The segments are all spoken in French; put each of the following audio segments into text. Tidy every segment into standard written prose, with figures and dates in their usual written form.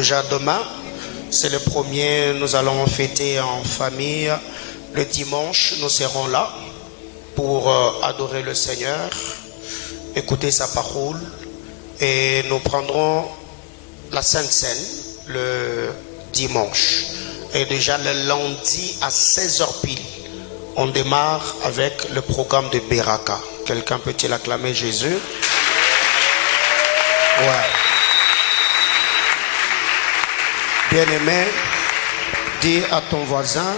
déjà demain, c'est le premier, nous allons fêter en famille. Le dimanche, nous serons là pour adorer le Seigneur, écouter sa parole, et nous prendrons la Sainte Seine le dimanche. Et déjà le lundi à 16h pile, on démarre avec le programme de Beraka. Quelqu'un peut-il acclamer Jésus? Ouais. Bien-aimé, dis à ton voisin,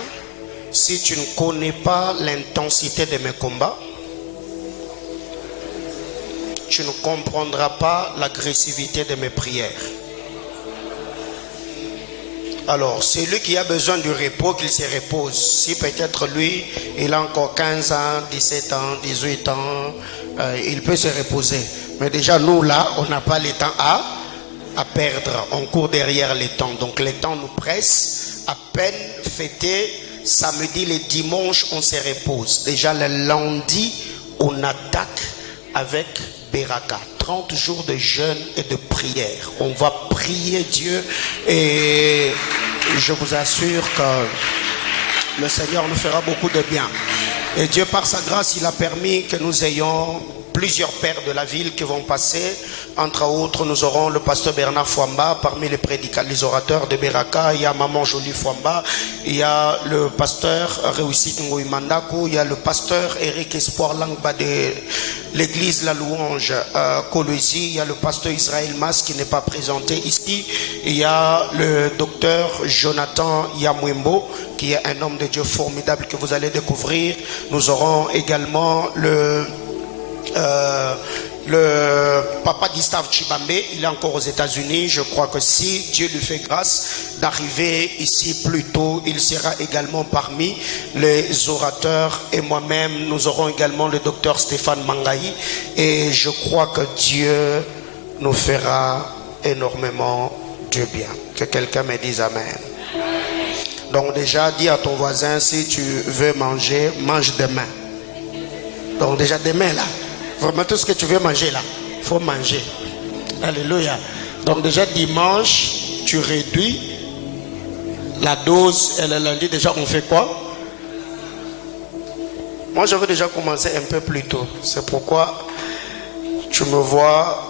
si tu ne connais pas l'intensité de mes combats, tu ne comprendras pas l'agressivité de mes prières. Alors, celui qui a besoin du repos, qu'il se repose. Si peut-être lui, il a encore 15 ans, 17 ans, 18 ans, il peut se reposer. Mais déjà, nous là, on n'a pas le temps à perdre. On court derrière les temps. Donc, les temps nous pressent. À peine fêté, samedi, le dimanche, on se repose. Déjà, le lundi, on attaque avec Beraka. 30 jours de jeûne et de prière. On va prier Dieu et je vous assure que le Seigneur nous fera beaucoup de bien. Et Dieu, par sa grâce, il a permis que nous ayons plusieurs pères de la ville qui vont passer. Entre autres, nous aurons le pasteur Bernard Fouamba parmi les prédicateurs, les orateurs de Beraka. Il y a Maman Jolie Fouamba, il y a le pasteur Réussit Ngoui Mandakou, il y a le pasteur Eric Espoir Langba de l'église La Louange Colosie, il y a le pasteur Israël Mas qui n'est pas présenté ici, il y a le docteur Jonathan Yamwembo qui est un homme de Dieu formidable que vous allez découvrir. Nous aurons également le papa Gustave Chibambe, il est encore aux États-Unis. Je crois que si Dieu lui fait grâce d'arriver ici plus tôt, il sera également parmi les orateurs. Et moi-même, nous aurons également le docteur Stéphane Mangaï. Et je crois que Dieu nous fera énormément du bien. Que quelqu'un me dise Amen. Donc déjà, dis à ton voisin, si tu veux manger, mange demain. Donc déjà demain là, vraiment tout ce que tu veux manger là, il faut manger. Alléluia. Donc déjà dimanche, tu réduis la dose et le lundi déjà on fait quoi? Moi je veux déjà commencer un peu plus tôt. C'est pourquoi tu me vois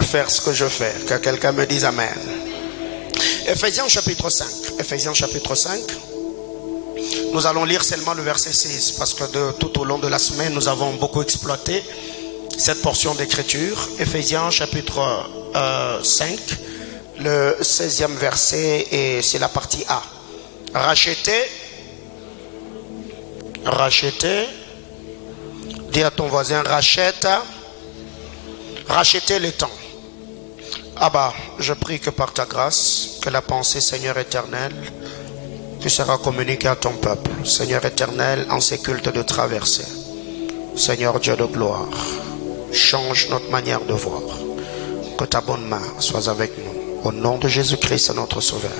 faire ce que je fais. Que quelqu'un me dise Amen. Ephésiens chapitre 5. Ephésiens chapitre 5. Nous allons lire seulement le verset 16 parce que tout au long de la semaine, nous avons beaucoup exploité cette portion d'écriture. Ephésiens chapitre 5, le 16e verset, et c'est la partie A. Racheter, dis à ton voisin, rachetez le temps. Abba, je prie que par ta grâce, que la pensée, Seigneur éternel, tu seras communiqué à ton peuple, Seigneur éternel, en ces cultes de traversée. Seigneur Dieu de gloire, change notre manière de voir. Que ta bonne main soit avec nous. Au nom de Jésus-Christ, notre Sauveur.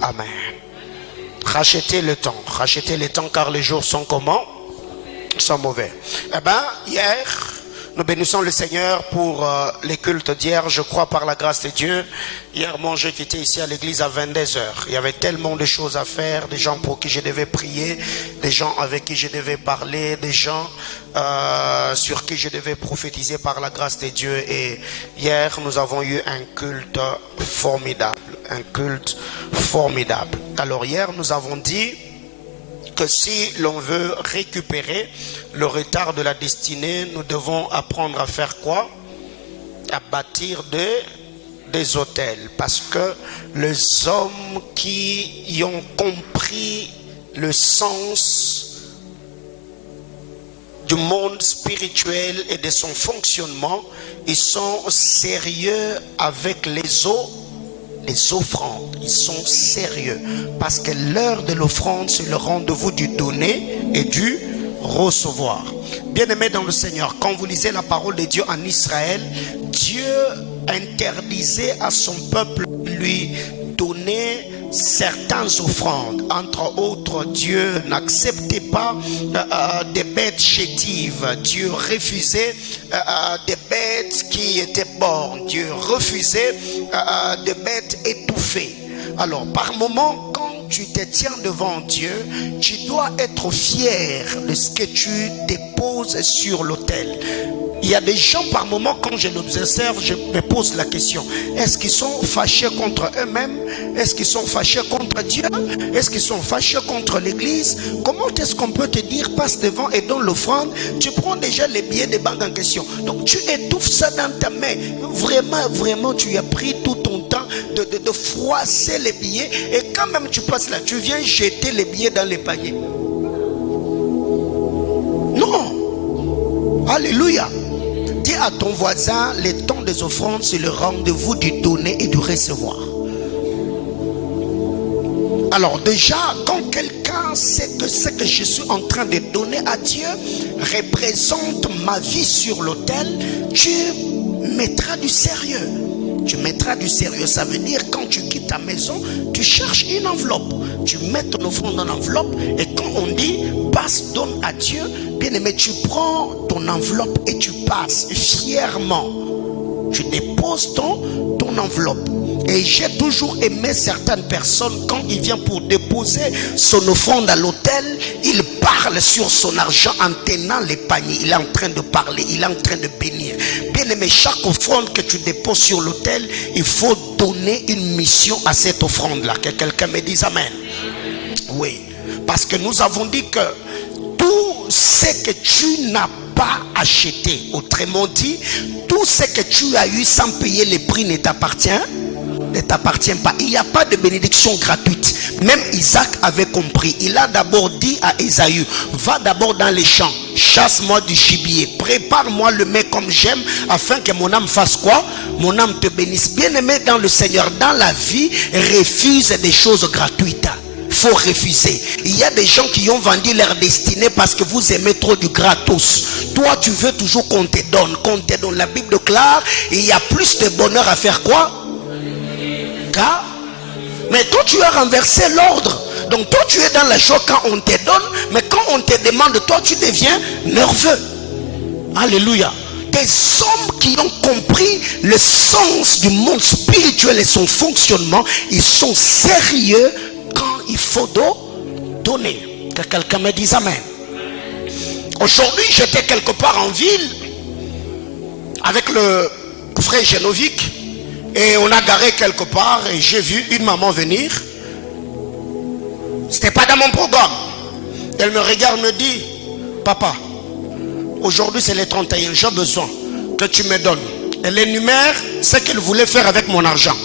Amen. Rachetez le temps car les jours sont comment? Sont mauvais. Eh bien, hier, nous bénissons le Seigneur pour les cultes d'hier. Je crois par la grâce de Dieu. Hier, moi, je quittais ici à l'église à 22h. Il y avait tellement de choses à faire. Des gens pour qui je devais prier. Des gens avec qui je devais parler. Des gens sur qui je devais prophétiser par la grâce de Dieu. Et hier, nous avons eu un culte formidable. Un culte formidable. Alors hier, nous avons dit que si l'on veut récupérer le retard de la destinée, nous devons apprendre à faire quoi? À bâtir des hôtels. Parce que les hommes qui y ont compris le sens du monde spirituel et de son fonctionnement, ils sont sérieux avec les offrandes. Ils sont sérieux parce que l'heure de l'offrande, c'est le rendez-vous du donner et du recevoir. Bien-aimés dans le Seigneur, quand vous lisez la parole de Dieu en Israël, Dieu interdisait à son peuple de lui donner certaines offrandes. Entre autres, Dieu n'acceptait pas des bêtes chétives. Dieu refusait des bêtes qui étaient bornes. Dieu refusait des bêtes étouffées. Alors, par moment, quand tu te tiens devant Dieu, tu dois être fier de ce que tu déposes sur l'autel. Il y a des gens, par moment, quand je les observe, je me pose la question: est-ce qu'ils sont fâchés contre eux-mêmes? Est-ce qu'ils sont fâchés contre Dieu? Est-ce qu'ils sont fâchés contre l'église? Comment est-ce qu'on peut te dire passe devant et donne l'offrande? Tu prends déjà les billets des banques en question. Donc tu étouffes ça dans ta main. Vraiment, tu as pris tout ton temps de froisser les billets, et quand même tu passes là, tu viens jeter les billets dans les paniers. Non. Alléluia. Dis à ton voisin, le temps des offrandes, c'est le rendez-vous du donner et du recevoir. Alors déjà, quand quelqu'un sait que ce que je suis en train de donner à Dieu représente ma vie sur l'autel, tu mettras du sérieux. Tu mettras du sérieux. Ça veut dire, quand tu quittes ta maison, tu cherches une enveloppe. Tu mets ton offrande dans l'enveloppe, et quand on dit passe, donne à Dieu, bien aimé, tu prends ton enveloppe et tu passes fièrement. Tu déposes ton enveloppe. Et j'ai toujours aimé certaines personnes, quand il vient pour déposer son offrande à l'autel, il parle sur son argent en tenant les paniers. Il est en train de parler, il est en train de bénir. Bien aimé, chaque offrande que tu déposes sur l'autel, il faut donner une mission à cette offrande-là. Que quelqu'un me dise amen. Oui, parce que nous avons dit que tout ce que tu n'as pas acheté, autrement dit, tout ce que tu as eu sans payer les prix ne t'appartient pas. Il n'y a pas de bénédiction gratuite. Même Isaac avait compris. Il a d'abord dit à Ésaü: va d'abord dans les champs, chasse-moi du gibier, prépare-moi le mets comme j'aime, afin que mon âme fasse quoi? Mon âme te bénisse. Bien aimé dans le Seigneur, dans la vie, refuse des choses gratuites. Faut refuser. Il y a des gens qui ont vendu leur destinée parce que vous aimez trop du gratos. Toi, tu veux toujours qu'on te donne. La Bible déclare, il y a plus de bonheur à faire quoi? Car, mais toi, tu as renversé l'ordre. Donc toi, tu es dans la joie quand on te donne, mais quand on te demande, toi, tu deviens nerveux. Alléluia. Des hommes qui ont compris le sens du monde spirituel et son fonctionnement, ils sont sérieux quand il faut donner. Que quelqu'un me dise amen. Aujourd'hui, j'étais quelque part en ville avec le frère Genovic, et on a garé quelque part, et j'ai vu une maman venir. C'était pas dans mon programme. Elle me regarde, me dit: papa, aujourd'hui c'est le 31, j'ai besoin que tu me donnes. Elle énumère ce qu'elle voulait faire avec mon argent.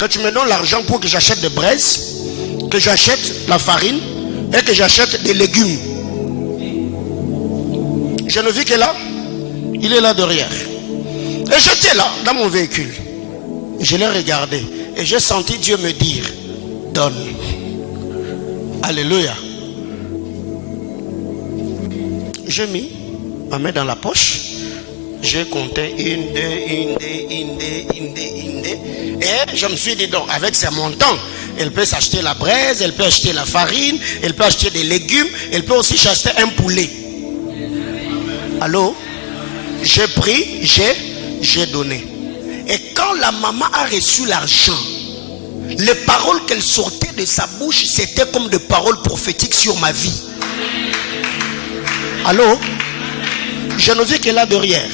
Que tu me donnes l'argent pour que j'achète des braises, que j'achète la farine et que j'achète des légumes. Je ne vis que là. Il est là derrière. Et j'étais là dans mon véhicule. Je l'ai regardé et j'ai senti Dieu me dire: donne. Alléluia. J'ai mis ma main dans la poche. J'ai compté une, deux. Et je me suis dit, donc, avec ces montants, elle peut s'acheter la braise, elle peut acheter la farine, elle peut acheter des légumes, elle peut aussi acheter un poulet. Allô? J'ai pris, j'ai donné. Et quand la maman a reçu l'argent, les paroles qu'elle sortait de sa bouche, c'était comme des paroles prophétiques sur ma vie. Allô? Je ne vis que là derrière.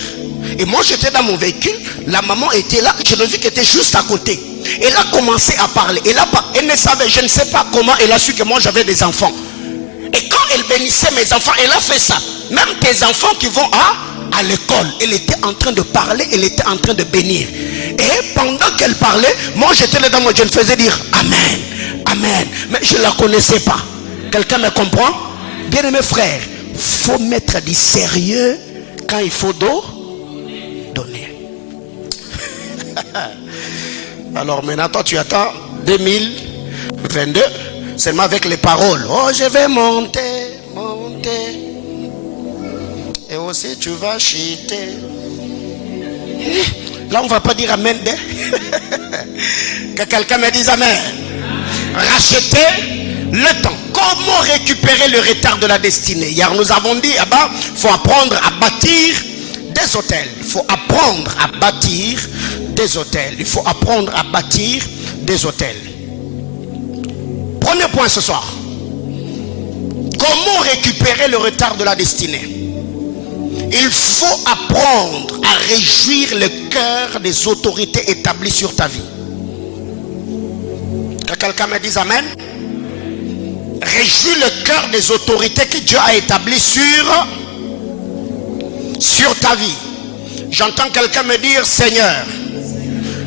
Et moi j'étais dans mon véhicule, la maman était là, je ne vis qu'elle était juste à côté. Elle a commencé à parler. Elle ne savait, je ne sais pas comment elle a su que moi j'avais des enfants. Et quand elle bénissait mes enfants, elle a fait ça. Même tes enfants qui vont à l'école, elle était en train de parler, elle était en train de bénir. Et pendant qu'elle parlait, moi j'étais là dans moi, je me faisais dire amen, amen. Mais je ne la connaissais pas. Quelqu'un me comprend? Bien aimé frère, il faut mettre du sérieux quand il faut donner. Alors maintenant, toi tu attends 2022, seulement avec les paroles. Oh, je vais monter. Et aussi tu vas chuter. Là on ne va pas dire amen. Que quelqu'un me dise amen. Racheter le temps. Comment récupérer le retard de la destinée? Hier nous avons dit, il faut apprendre à bâtir des hôtels. Il faut apprendre à bâtir des hôtels. Il faut apprendre à bâtir des hôtels. Premier point ce soir. Comment récupérer le retard de la destinée? Il faut apprendre à réjouir le cœur des autorités établies sur ta vie. Que quelqu'un me dise amen. Réjouis le cœur des autorités que Dieu a établies sur ta vie. J'entends quelqu'un me dire, Seigneur,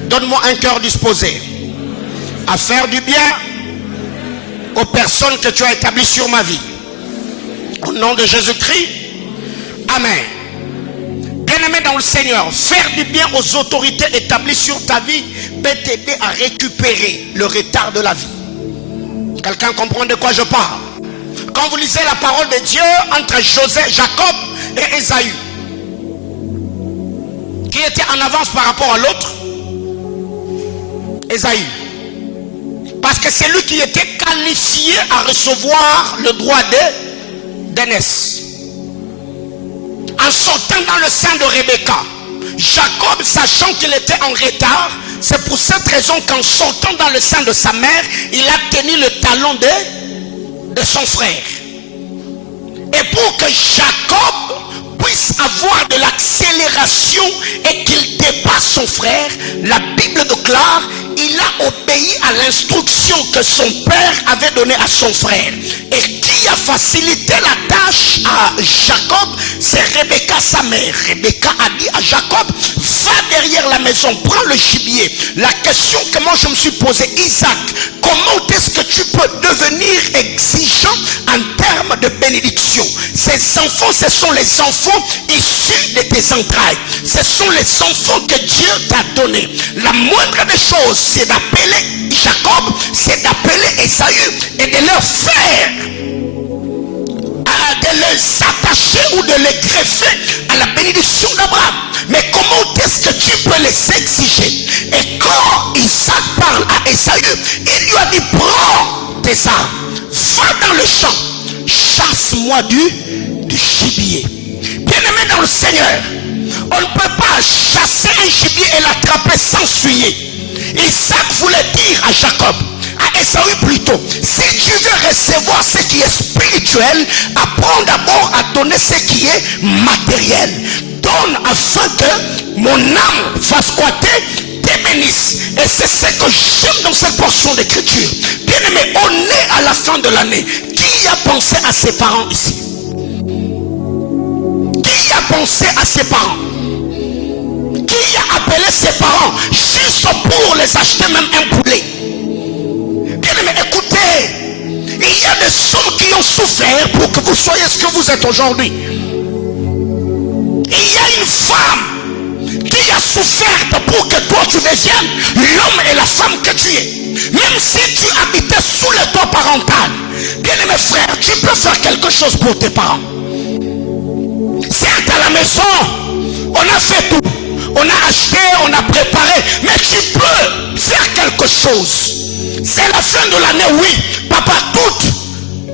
donne-moi un cœur disposé à faire du bien aux personnes que tu as établies sur ma vie. Au nom de Jésus-Christ, amen. Bien-aimé dans le Seigneur, faire du bien aux autorités établies sur ta vie peut t'aider à récupérer le retard de la vie. Quelqu'un comprend de quoi je parle? Quand vous lisez la parole de Dieu entre Jacob et Ésaü, qui était en avance par rapport à l'autre? Ésaü. Parce que c'est lui qui était qualifié à recevoir le droit d'aînesse. En sortant dans le sein de Rebecca, Jacob, sachant qu'il était en retard, c'est pour cette raison qu'en sortant dans le sein de sa mère, il a tenu le talon de son frère. Et pour que Jacob puisse avoir de l'accélération et qu'il dépasse son frère, la Bible déclare, il a obéi à l'instruction que son père avait donnée à son frère. Et qui a facilité la tâche à Jacob? C'est Rebecca, sa mère. Rebecca a dit à Jacob, va derrière la maison, prends le gibier. La question que moi je me suis posée, Isaac, comment est-ce que tu peux devenir exigeant en termes de bénédiction? Ces enfants, ce sont les enfants issus de tes entrailles. Ce sont les enfants que Dieu t'a donnés. La moindre des choses, c'est d'appeler Jacob, c'est d'appeler Ésaü et de leur faire, de les attacher ou de les greffer à la bénédiction d'Abraham. Mais comment est-ce que tu peux les exiger? Et quand Isaac parle à Ésaü, il lui a dit, prends tes armes, va dans le champ, chasse-moi du gibier. Bien-aimé dans le Seigneur, on ne peut pas chasser un gibier et l'attraper sans suyer. Isaac voulait dire à Jacob, à Ésaü plutôt, si tu veux recevoir ce qui est spirituel, apprends d'abord à donner ce qui est matériel. Donne afin que mon âme fasse squatter, te bénisse. Et c'est ce que j'aime dans cette portion d'écriture. Bien aimé, on est à la fin de l'année. Qui a pensé à ses parents ici? Qui a pensé à ses parents? Qui a appelé ses parents juste pour les acheter même un poulet? Bien aimé, écoutez, il y a des hommes qui ont souffert pour que vous soyez ce que vous êtes aujourd'hui. Il y a une femme qui a souffert pour que toi tu deviennes l'homme et la femme que tu es. Même si tu habitais sous le toit parental, bien aimé frère, tu peux faire quelque chose pour tes parents. Certes, à la maison, on a fait tout. On a acheté, on a préparé, mais tu peux faire quelque chose. C'est la fin de l'année, oui. Papa, toute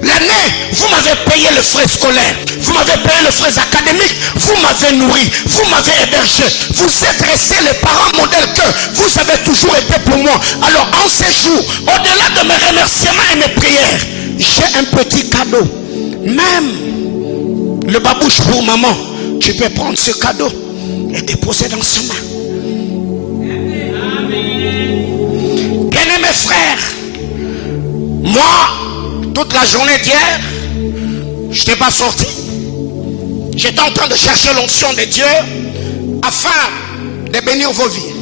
l'année, vous m'avez payé les frais scolaires, vous m'avez payé les frais académiques, vous m'avez nourri, vous m'avez hébergé. Vous êtes restés les parents modèles que vous avez toujours été pour moi. Alors en ces jours, au-delà de mes remerciements et mes prières, j'ai un petit cadeau. Même le babouche pour maman, tu peux prendre ce cadeau et déposer dans sa main. Bien-aimés frères, moi, toute la journée d'hier, je n'étais pas sorti. J'étais en train de chercher l'onction de Dieu afin de bénir vos vies.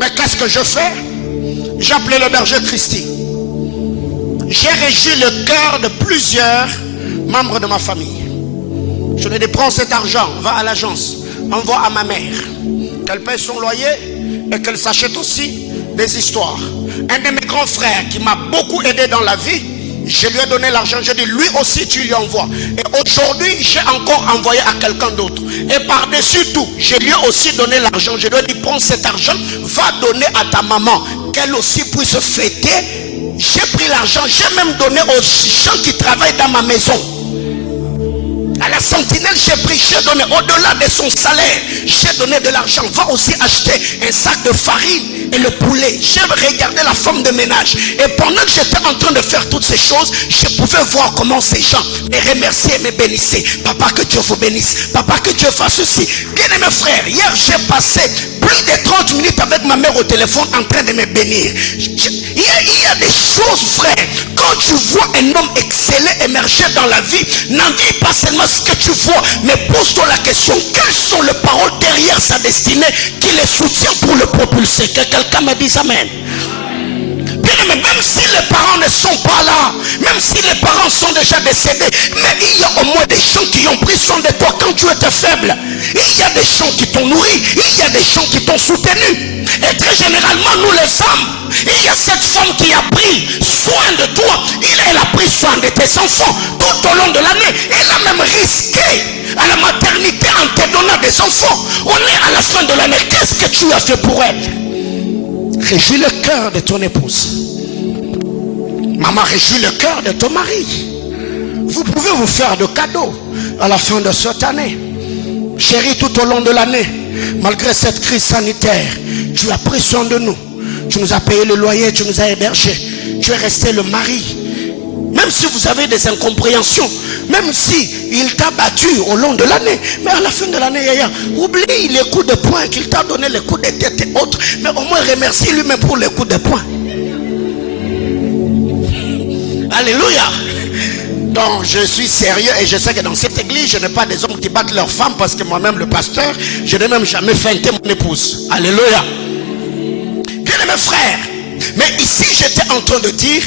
Mais qu'est-ce que je fais? J'ai appelé le berger Christy. J'ai régi le cœur de plusieurs membres de ma famille. Je lui ai dit, prends cet argent, va à l'agence, envoie à ma mère, qu'elle paye son loyer et qu'elle s'achète aussi des histoires. Un de mes grands frères qui m'a beaucoup aidé dans la vie, je lui ai donné l'argent, j'ai dit, lui aussi tu lui envoies. Et aujourd'hui, j'ai encore envoyé à quelqu'un d'autre. Et par-dessus tout, je lui ai aussi donné l'argent. Je lui ai dit, prends cet argent, va donner à ta maman, qu'elle aussi puisse fêter J'ai pris l'argent, j'ai même donné aux gens qui travaillent dans ma maison. À la sentinelle, j'ai donné au-delà de son salaire. J'ai donné de l'argent. Va aussi acheter un sac de farine et le poulet. J'ai regardé la femme de ménage. Et pendant que j'étais en train de faire toutes ces choses, je pouvais voir comment ces gens me remerciaient et me bénissaient. Papa, que Dieu vous bénisse. Papa, que Dieu fasse ceci. Bien-aimés frères, hier j'ai passé plus de 30 minutes avec ma mère au téléphone en train de me bénir. Il y a des choses, frère. Quand tu vois un homme exceller, émerger dans la vie, n'en dis pas seulement ce que tu vois, mais pose-toi la question, quelles sont les paroles derrière sa destinée qui les soutient pour le propulser? Que quelqu'un me dise amen. Bien aimé, même si les parents ne sont pas là, même si les parents sont déjà décédés, mais il y a au moins des gens qui ont pris soin de toi quand tu étais faible. Il y a des gens qui t'ont nourri, il y a des gens qui t'ont soutenu. Et très généralement, nous les femmes, il y a cette femme qui a pris soin de toi. Elle a pris soin de tes enfants tout au long de l'année. Elle a même risqué à la maternité en te donnant des enfants. On est à la fin de l'année. Qu'est-ce que tu as fait pour elle? Réjouis le cœur de ton épouse. Maman, réjouis le cœur de ton mari. Vous pouvez vous faire de cadeaux à la fin de cette année. Chérie, tout au long de l'année, malgré cette crise sanitaire, tu as pris soin de nous. Tu nous as payé le loyer, tu nous as hébergés. Tu es resté le mari. Même si vous avez des incompréhensions, même si il t'a battu au long de l'année, mais à la fin de l'année, oublie les coups de poing qu'il t'a donné, les coups de tête et autres, mais au moins remercie lui-même pour les coups de poing. Alléluia. Donc je suis sérieux et je sais que dans cette église, je n'ai pas des hommes qui battent leurs femmes, parce que moi-même le pasteur, je n'ai même jamais feinté mon épouse. Alléluia. Bien mes frères, mais ici j'étais en train de dire,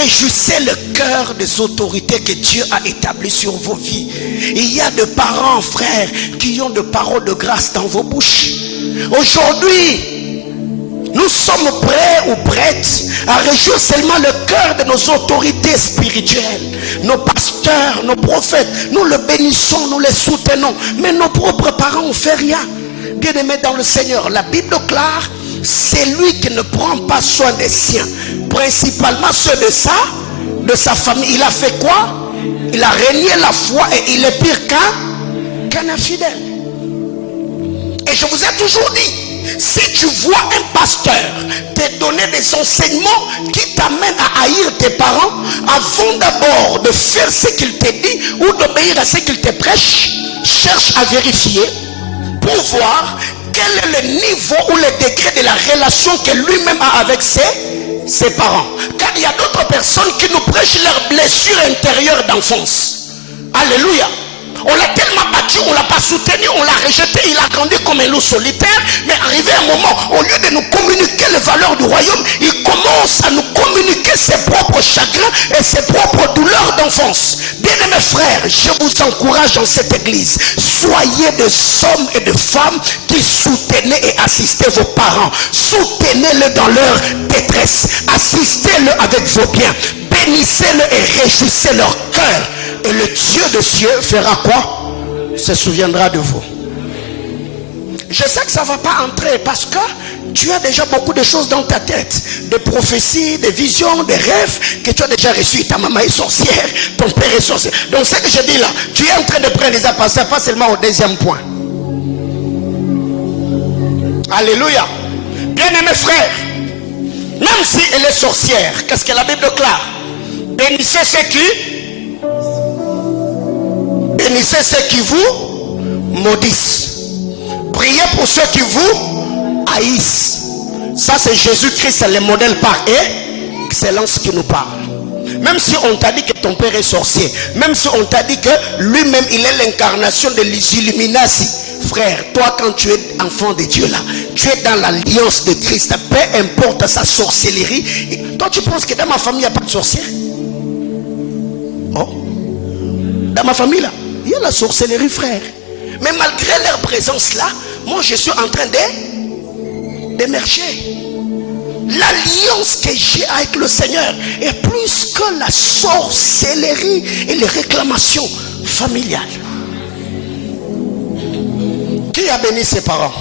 réjouissez le cœur des autorités que Dieu a établies sur vos vies. Il y a des parents, frères, qui ont des paroles de grâce dans vos bouches. Aujourd'hui, nous sommes prêts ou prêtes à réjouir seulement le cœur de nos autorités spirituelles, nos pasteurs, nos prophètes. Nous le bénissons, nous les soutenons, mais nos propres parents ne font rien. Bien-aimés dans le Seigneur, la Bible déclare, c'est lui qui ne prend pas soin des siens, principalement ceux de sa famille. Il a fait quoi? Il a renié la foi et il est pire qu'un infidèle. Et je vous ai toujours dit, si tu vois un pasteur te donner des enseignements qui t'amènent à haïr tes parents, avant d'abord de faire ce qu'il te dit ou d'obéir à ce qu'il te prêche, cherche à vérifier pour voir quel est le niveau ou le degré de la relation que lui-même a avec ses parents. Car il y a d'autres personnes qui nous prêchent leurs blessures intérieures d'enfance. Alléluia. On l'a tellement battu, on l'a pas soutenu, on l'a rejeté, il a grandi comme un loup solitaire. Mais arrivé un moment, au lieu de nous communiquer les valeurs du royaume, il commence à nous communiquer ses propres chagrins et ses propres douleurs d'enfance. Bien-aimés frères, je vous encourage dans cette église, soyez des hommes et des femmes qui soutenez et assistez vos parents. Soutenez-le dans leur détresse, assistez-le avec vos biens, bénissez-le et réjouissez leur cœur. Et le Dieu de cieux fera quoi? Se souviendra de vous. Je sais que ça ne va pas entrer parce que tu as déjà beaucoup de choses dans ta tête. Des prophéties, des visions, des rêves que tu as déjà reçus. Ta maman est sorcière, ton père est sorcier. Donc ce que je dis là, tu es en train de prendre les passer pas seulement au deuxième point. Alléluia. Bien-aimés frères, même si elle est sorcière, qu'est-ce que la Bible déclare? Bénissez ceux qui vous maudissent. Priez pour ceux qui vous haïssent. Ça c'est Jésus-Christ, c'est le modèle par excellence qui nous parle. Même si on t'a dit que ton père est sorcier, même si on t'a dit que lui-même il est l'incarnation de l'Illuminati, frère, toi quand tu es enfant de Dieu là, tu es dans l'alliance de Christ, peu importe sa sorcellerie. Toi tu penses que dans ma famille il n'y a pas de sorcier? Oh, dans ma famille là il y a la sorcellerie, frère. Mais malgré leur présence là, moi je suis en train d'émerger. L'alliance que j'ai avec le Seigneur est plus que la sorcellerie et les réclamations familiales. Qui a béni ses parents?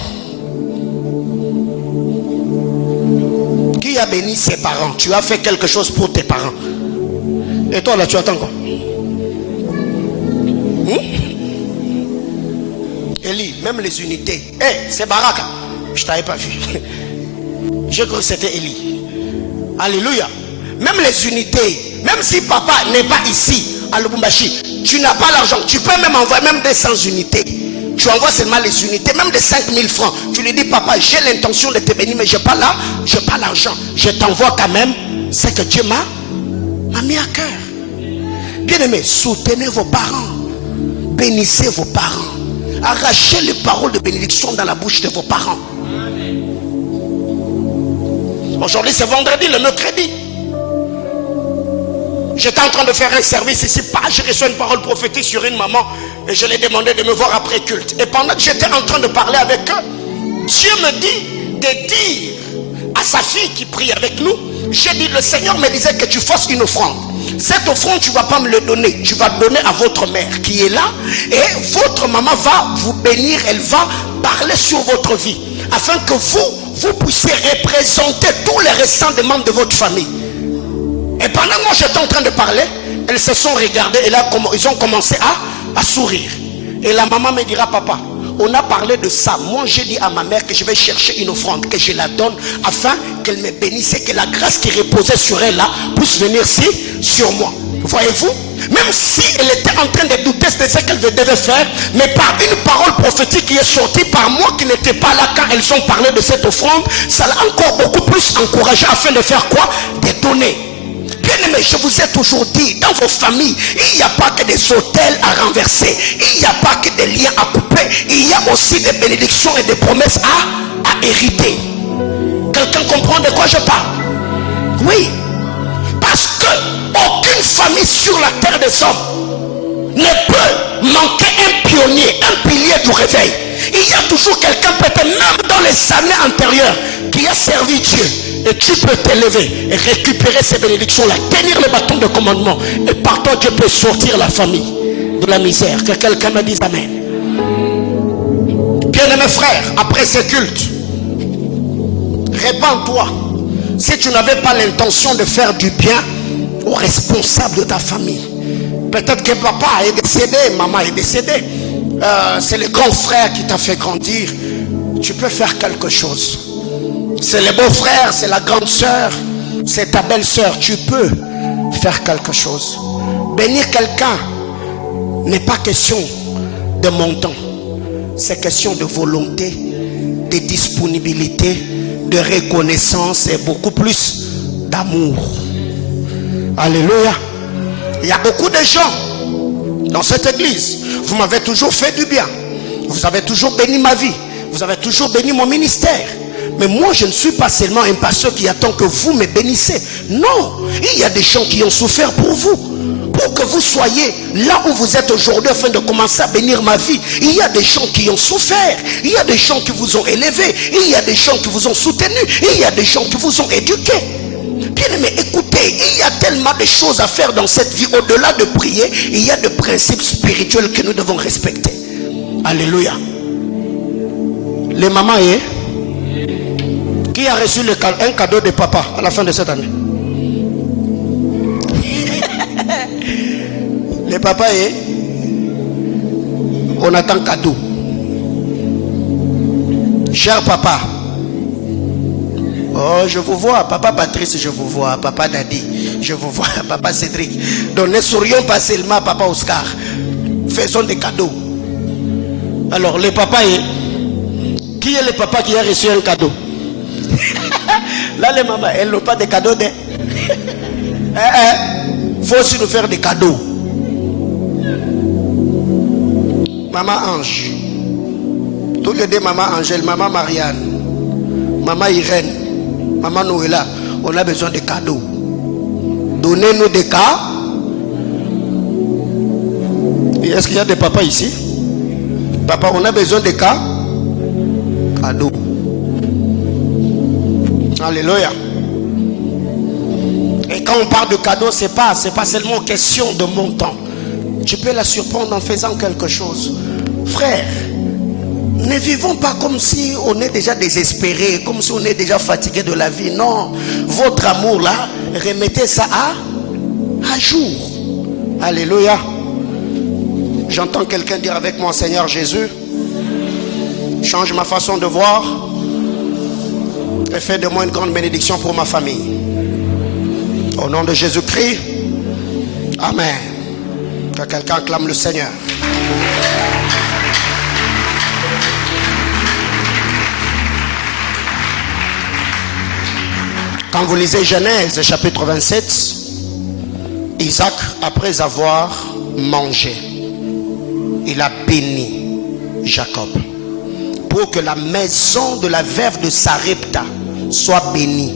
Qui a béni ses parents? Tu as fait quelque chose pour tes parents. Et toi là, tu attends quoi? Élie, même les unités. C'est Baraka. Je t'avais pas vu. Je crois que c'était Élie. Alléluia. Même les unités, même si papa n'est pas ici à Lubumbashi, tu n'as pas l'argent. Tu peux même envoyer même des 100 unités. Tu envoies seulement les unités, même des 5000 francs. Tu lui dis, papa, j'ai l'intention de te bénir, mais je n'ai pas l'argent. Je t'envoie quand même ce que Dieu m'a mis à cœur. Bien aimé, soutenez vos parents. Bénissez vos parents. Arrachez les paroles de bénédiction dans la bouche de vos parents. Aujourd'hui c'est vendredi, le mercredi. J'étais en train de faire un service ici. J'ai reçu une parole prophétique sur une maman. Et je lui ai demandé de me voir après culte. Et pendant que j'étais en train de parler avec eux, Dieu me dit de dire à sa fille qui prie avec nous. J'ai dit, le Seigneur me disait que tu fasses une offrande. Cette offrande, tu ne vas pas me le donner. Tu vas donner à votre mère qui est là. Et votre maman va vous bénir. Elle va parler sur votre vie. Afin que vous puissiez représenter tous les restants des membres de votre famille. Et pendant que moi j'étais en train de parler, elles se sont regardées. Et là, ils ont commencé à sourire. Et la maman me dira, papa, on a parlé de ça. Moi j'ai dit à ma mère que je vais chercher une offrande, que je la donne afin qu'elle me bénisse et que la grâce qui reposait sur elle là puisse venir sur moi. Voyez-vous, même si elle était en train de douter de ce qu'elle devait faire, mais par une parole prophétique qui est sortie par moi qui n'était pas là quand elles ont parlé de cette offrande, ça l'a encore beaucoup plus encouragé afin de faire quoi? De donner. Bien aimé, je vous ai toujours dit, dans vos familles, il n'y a pas que des autels à renverser, il n'y a pas que des liens à couper, il y a aussi des bénédictions et des promesses à hériter. Quelqu'un comprend de quoi je parle? Oui. Parce que aucune famille sur la terre des hommes ne peut manquer un pionnier, un pilier du réveil. Il y a toujours quelqu'un, peut-être même dans les années antérieures, qui a servi Dieu. Et tu peux t'élever et récupérer ces bénédictions-là, tenir le bâton de commandement. Et par toi, Dieu peut sortir la famille de la misère. Que quelqu'un me dise Amen. Bien-aimés frères, après ce culte, répands-toi. Si tu n'avais pas l'intention de faire du bien aux responsables de ta famille, peut-être que papa est décédé, maman est décédée, c'est le grand frère qui t'a fait grandir, tu peux faire quelque chose. C'est le beau frère, c'est la grande soeur, c'est ta belle soeur, tu peux faire quelque chose. Bénir quelqu'un n'est pas question de montant, c'est question de volonté, de disponibilité, de reconnaissance et beaucoup plus d'amour. Alléluia. Il y a beaucoup de gens dans cette église. Vous m'avez toujours fait du bien. Vous avez toujours béni ma vie. Vous avez toujours béni mon ministère. Mais moi je ne suis pas seulement un pasteur qui attend que vous me bénissez. Non, il y a des gens qui ont souffert pour vous, pour que vous soyez là où vous êtes aujourd'hui afin de commencer à bénir ma vie. Il y a des gens qui ont souffert. Il y a des gens qui vous ont élevé. Il y a des gens qui vous ont soutenu. Il y a des gens qui vous ont éduqué. Bien aimé, écoutez, il y a tellement de choses à faire dans cette vie. Au-delà de prier, il y a des principes spirituels que nous devons respecter. Alléluia. Les mamans, qui a reçu un cadeau de papa à la fin de cette année? Les papas, on attend cadeau. Cher papa, oh, je vous vois, papa Patrice, je vous vois, papa Dadi, je vous vois, papa Cédric. Donc ne sourions pas seulement papa Oscar, faisons des cadeaux. Alors les papas, qui est le papa qui a reçu un cadeau? Là les mamans, elles n'ont pas de cadeaux. Faut aussi nous faire des cadeaux. Maman Ange, tous les deux, maman Angèle, maman Marianne, maman Irène, maman Noëlla, on a besoin de cadeaux. Donnez-nous des cas. Est-ce qu'il y a des papas ici? Papa, on a besoin de cas. Cadeaux. Alléluia. Et quand on parle de cadeaux, c'est pas seulement question de montant. Tu peux la surprendre en faisant quelque chose. Frère, Ne vivons pas comme si on est déjà désespéré, comme si on est déjà fatigué de la vie. Non, votre amour là, remettez ça à jour. Alléluia. J'entends quelqu'un dire avec moi, Seigneur Jésus, change ma façon de voir et fais de moi une grande bénédiction pour ma famille. Au nom de Jésus-Christ, amen. Que quelqu'un acclame le Seigneur. Quand vous lisez Genèse chapitre 27, Isaac, après avoir mangé, il a béni Jacob pour que la maison de la veuve de Sarepta soit bénie.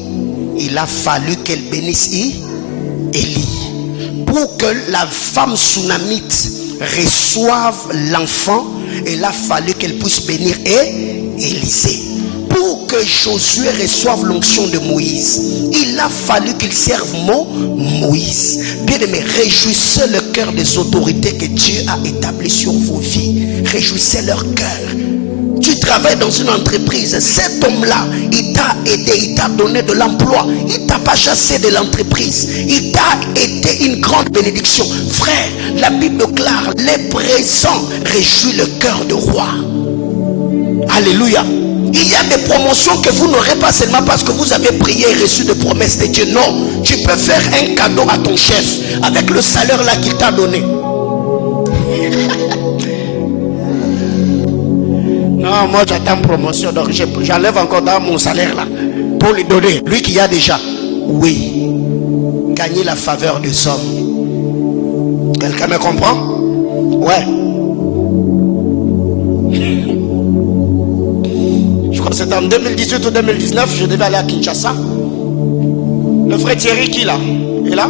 Il a fallu qu'elle bénisse Élie. Pour que la femme sunamite reçoive l'enfant, il a fallu qu'elle puisse bénir Élisée. Pour que Josué reçoive l'onction de Moïse, il a fallu qu'il serve Moïse. Bien aimé, réjouissez le cœur des autorités que Dieu a établies sur vos vies. Réjouissez leur cœur. Tu travailles dans une entreprise, cet homme-là, il t'a aidé, il t'a donné de l'emploi, il t'a pas chassé de l'entreprise, il t'a été une grande bénédiction. Frère, la Bible déclare, les présents réjouissent le cœur du roi. Alléluia. Il y a des promotions que vous n'aurez pas seulement parce que vous avez prié et reçu des promesses de Dieu. Non, tu peux faire un cadeau à ton chef avec le salaire là qu'il t'a donné. Non, moi j'attends promotion, donc j'enlève encore dans mon salaire là pour lui donner. Lui qui a déjà, oui, gagné la faveur des hommes. Quelqu'un me comprend? Ouais. Je crois que c'était en 2018 ou 2019, je devais aller à Kinshasa. Le frère Thierry qui est là? Il est là?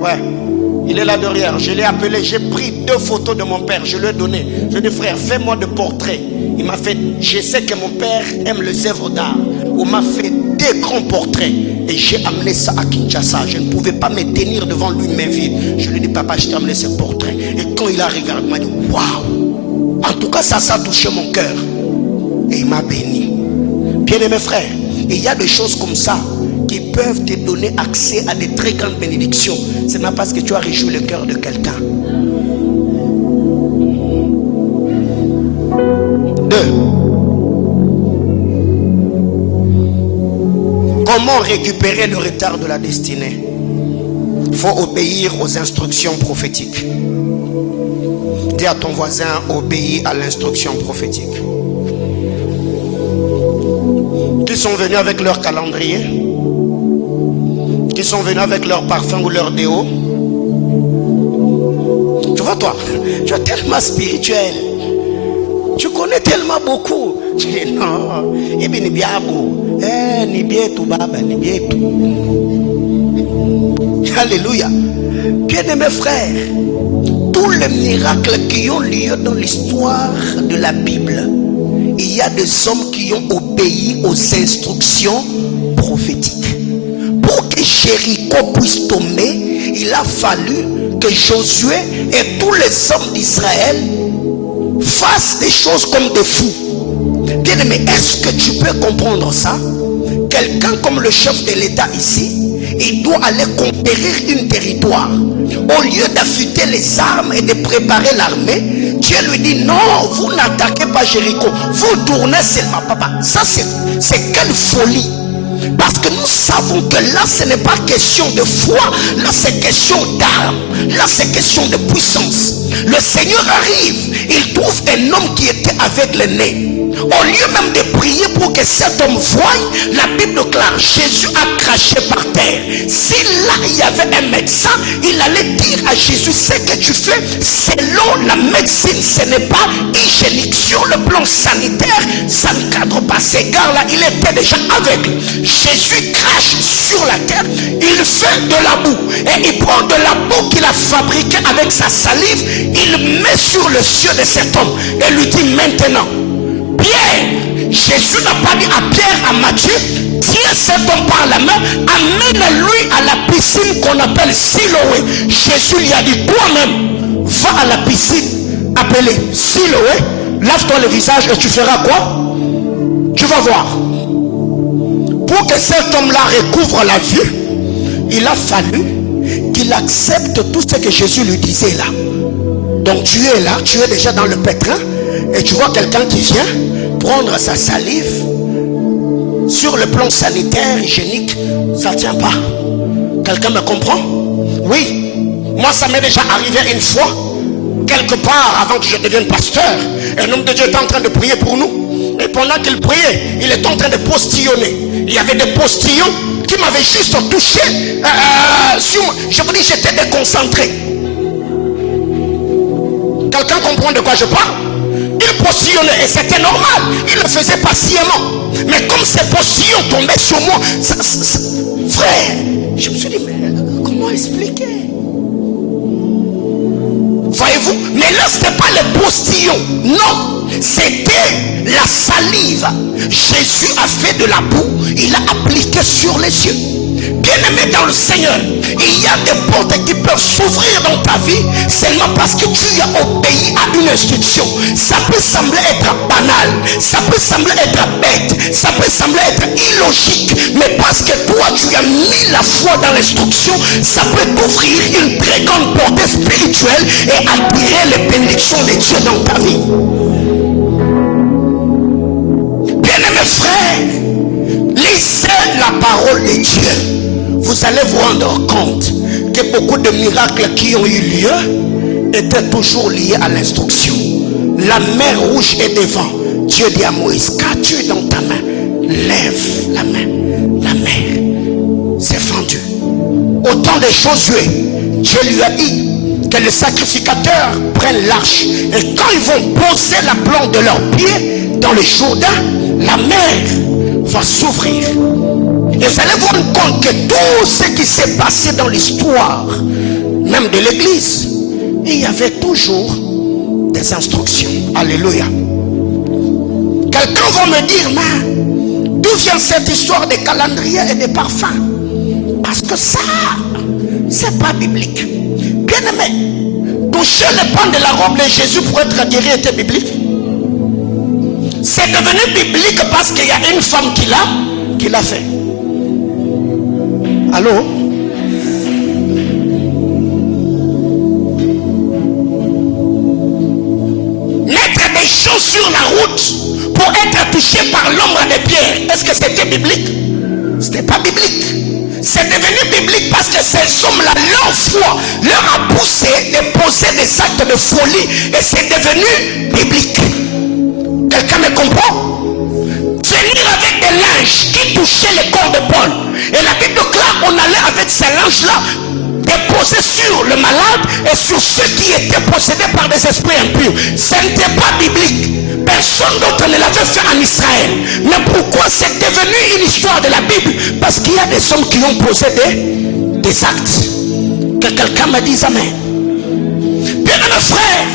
Ouais. Il est là derrière. Je l'ai appelé, j'ai pris 2 photos de mon père, je lui ai donné. Je lui ai dit, frère, fais-moi de portraits. Il m'a fait, je sais que mon père aime les œuvres d'art. On m'a fait 2 grands portraits. Et j'ai amené ça à Kinshasa. Je ne pouvais pas me tenir devant lui, mes vies. Je lui ai dit, papa, je t'ai amené ce portrait. Et quand il a regardé, il m'a dit, waouh. En tout cas, ça a touché mon cœur. Et il m'a béni. Bien aimé frère, il y a des choses comme ça qui peuvent te donner accès à des très grandes bénédictions. C'est pas parce que tu as réjoui le cœur de quelqu'un. 2. Comment récupérer le retard de la destinée? Il faut obéir aux instructions prophétiques. Dis à ton voisin, obéis à l'instruction prophétique. Qui sont venus avec leur calendrier, qui sont venus avec leur parfum ou leur déo. Tu vois toi, tu es tellement spirituel, tu connais tellement beaucoup. Tu dis non, il ni bien beau, ni bien tout baba, ni bien tout. Alléluia. Bien aimé frère, tous les miracles qui ont lieu dans l'histoire de la Bible, il y a des hommes qui ont obéi aux instructions prophétiques. Pour que Jéricho puisse tomber, il a fallu que Josué et tous les hommes d'Israël fassent des choses comme des fous. Bien aimé, est-ce que tu peux comprendre ça? Quelqu'un comme le chef de l'État ici, il doit aller conquérir un territoire. Au lieu d'affûter les armes et de préparer l'armée, Dieu lui dit non, vous n'attaquez pas Jéricho, vous tournez seulement. Papa, ça c'est quelle folie. Parce que nous savons que là ce n'est pas question de foi, là c'est question d'armes, là c'est question de puissance. Le Seigneur arrive, il trouve un homme qui était avec le nez. Au lieu même de prier pour que cet homme voie, la Bible déclare, Jésus a craché par terre. Si là il y avait un médecin, il allait dire à Jésus, ce que tu fais selon la médecine, ce n'est pas hygiénique. Sur le plan sanitaire, ça ne cadre pas. Ces gars-là, il était déjà aveugle. Jésus crache sur la terre, il fait de la boue. Et il prend de la boue qu'il a fabriquée avec sa salive, il met sur le ciel de cet homme et lui dit maintenant, Pierre, Jésus n'a pas dit à Pierre, à Matthieu, tiens cet homme par la main, amène-lui à la piscine qu'on appelle Siloé. Jésus lui a dit, toi-même, va à la piscine appelée Siloé, lave-toi le visage et tu feras quoi? Tu vas voir. Pour que cet homme-là recouvre la vue, il a fallu qu'il accepte tout ce que Jésus lui disait là. Donc tu es là, tu es déjà dans le pétrin et tu vois quelqu'un qui vient prendre sa salive. Sur le plan sanitaire, hygiénique, ça ne tient pas. Quelqu'un me comprend? Oui. Moi, ça m'est déjà arrivé une fois, quelque part avant que je devienne pasteur. Un homme de Dieu était en train de prier pour nous. Et pendant qu'il priait, il était en train de postillonner. Il y avait des postillons qui m'avaient juste touché. Je vous dis, j'étais déconcentré. Quelqu'un comprend de quoi je parle? Il postillonnait et c'était normal. Il le faisait patiemment. Mais comme ces postillons tombaient sur moi, frère, je me suis dit, mais comment expliquer? Voyez-vous? Mais là, ce n'était pas les postillons. Non, c'était la salive. Jésus a fait de la boue. Il a appliqué sur les yeux. Bien-aimé dans le Seigneur, il y a des portes qui peuvent s'ouvrir dans ta vie seulement parce que tu as obéi à une instruction. Ça peut sembler être banal, ça peut sembler être bête, ça peut sembler être illogique, mais parce que toi tu as mis la foi dans l'instruction, ça peut t'ouvrir une très grande portée spirituelle et attirer les bénédictions de Dieu dans ta vie. Bien-aimé frère, lisez la parole de Dieu. Vous allez vous rendre compte que beaucoup de miracles qui ont eu lieu étaient toujours liés à l'instruction. La mer rouge est devant. Dieu dit à Moïse, qu'as-tu dans ta main? Lève la main. La mer s'est fendue. Au temps de Josué, Dieu lui a dit que les sacrificateurs prennent l'arche. Et quand ils vont poser la plante de leurs pieds dans le Jourdain, la mer va s'ouvrir. Et vous allez vous rendre compte que tout ce qui s'est passé dans l'histoire, même de l'église, il y avait toujours des instructions. Alléluia. Quelqu'un va me dire, mais d'où vient cette histoire de calendrier et de parfums? Parce que ça, c'est pas biblique. Bien aimé, toucher le pan de la robe de Jésus pour être guéri était biblique. C'est devenu biblique parce qu'il y a une femme qui l'a fait. Allô? Mettre des gens sur la route pour être touché par l'ombre des pierres, est-ce que c'était biblique? C'était pas biblique. C'est devenu biblique parce que ces hommes-là, leur foi leur a poussé de poser des actes de folie et c'est devenu biblique. Quelqu'un me comprend? Venir avec des linges qui touchaient le corps de Paul. Et la Bible déclare, on allait avec ces linges-là déposer sur le malade et sur ceux qui étaient possédés par des esprits impurs. Ce n'était pas biblique. Personne d'autre ne l'avait fait en Israël. Mais pourquoi c'est devenu une histoire de la Bible? Parce qu'il y a des hommes qui ont posé des actes. Que quelqu'un me dise amen. Bien mes frères,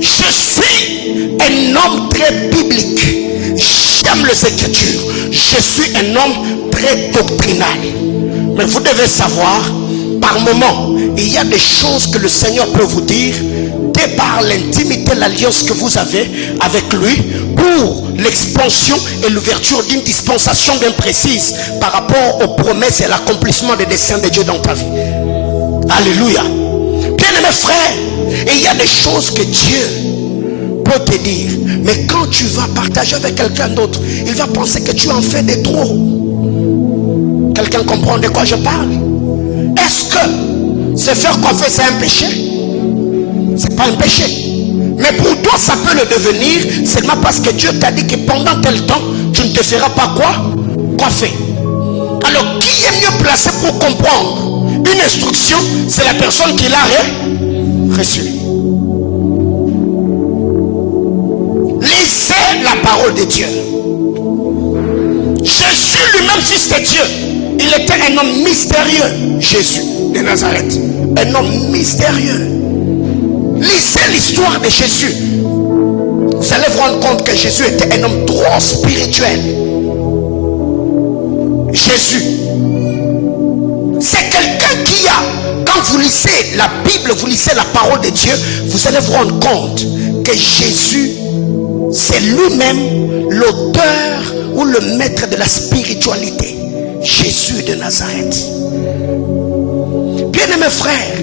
je suis un homme très biblique. J'aime les Écritures. Je suis un homme très doctrinal. Mais vous devez savoir, par moment, il y a des choses que le Seigneur peut vous dire de par l'intimité, l'alliance que vous avez avec lui pour l'expansion et l'ouverture d'une dispensation bien précise par rapport aux promesses et à l'accomplissement des desseins de Dieu dans ta vie. Alléluia. Bien-aimés frères, il y a des choses que Dieu peut te dire, mais quand tu vas partager avec quelqu'un d'autre, il va penser que tu en fais des trop. Quelqu'un comprend de quoi je parle? Est-ce que se faire coiffer c'est un péché? C'est pas un péché, mais pour toi ça peut le devenir seulement parce que Dieu t'a dit que pendant tel temps tu ne te feras pas quoi? Coiffer. Alors qui est mieux placé pour comprendre une instruction? C'est la personne qui l'a reçue. Lisez la parole de Dieu. Jésus lui-même, fils de Dieu, il était un homme mystérieux. Jésus de Nazareth, un homme mystérieux. Lisez l'histoire de Jésus. Vous allez vous rendre compte que Jésus était un homme trop spirituel. Jésus, c'est quelqu'un qui a, quand vous lisez la Bible, vous lisez la parole de Dieu, vous allez vous rendre compte que Jésus C'est lui-même l'auteur ou le maître de la spiritualité. Jésus de Nazareth. Bien-aimés frères,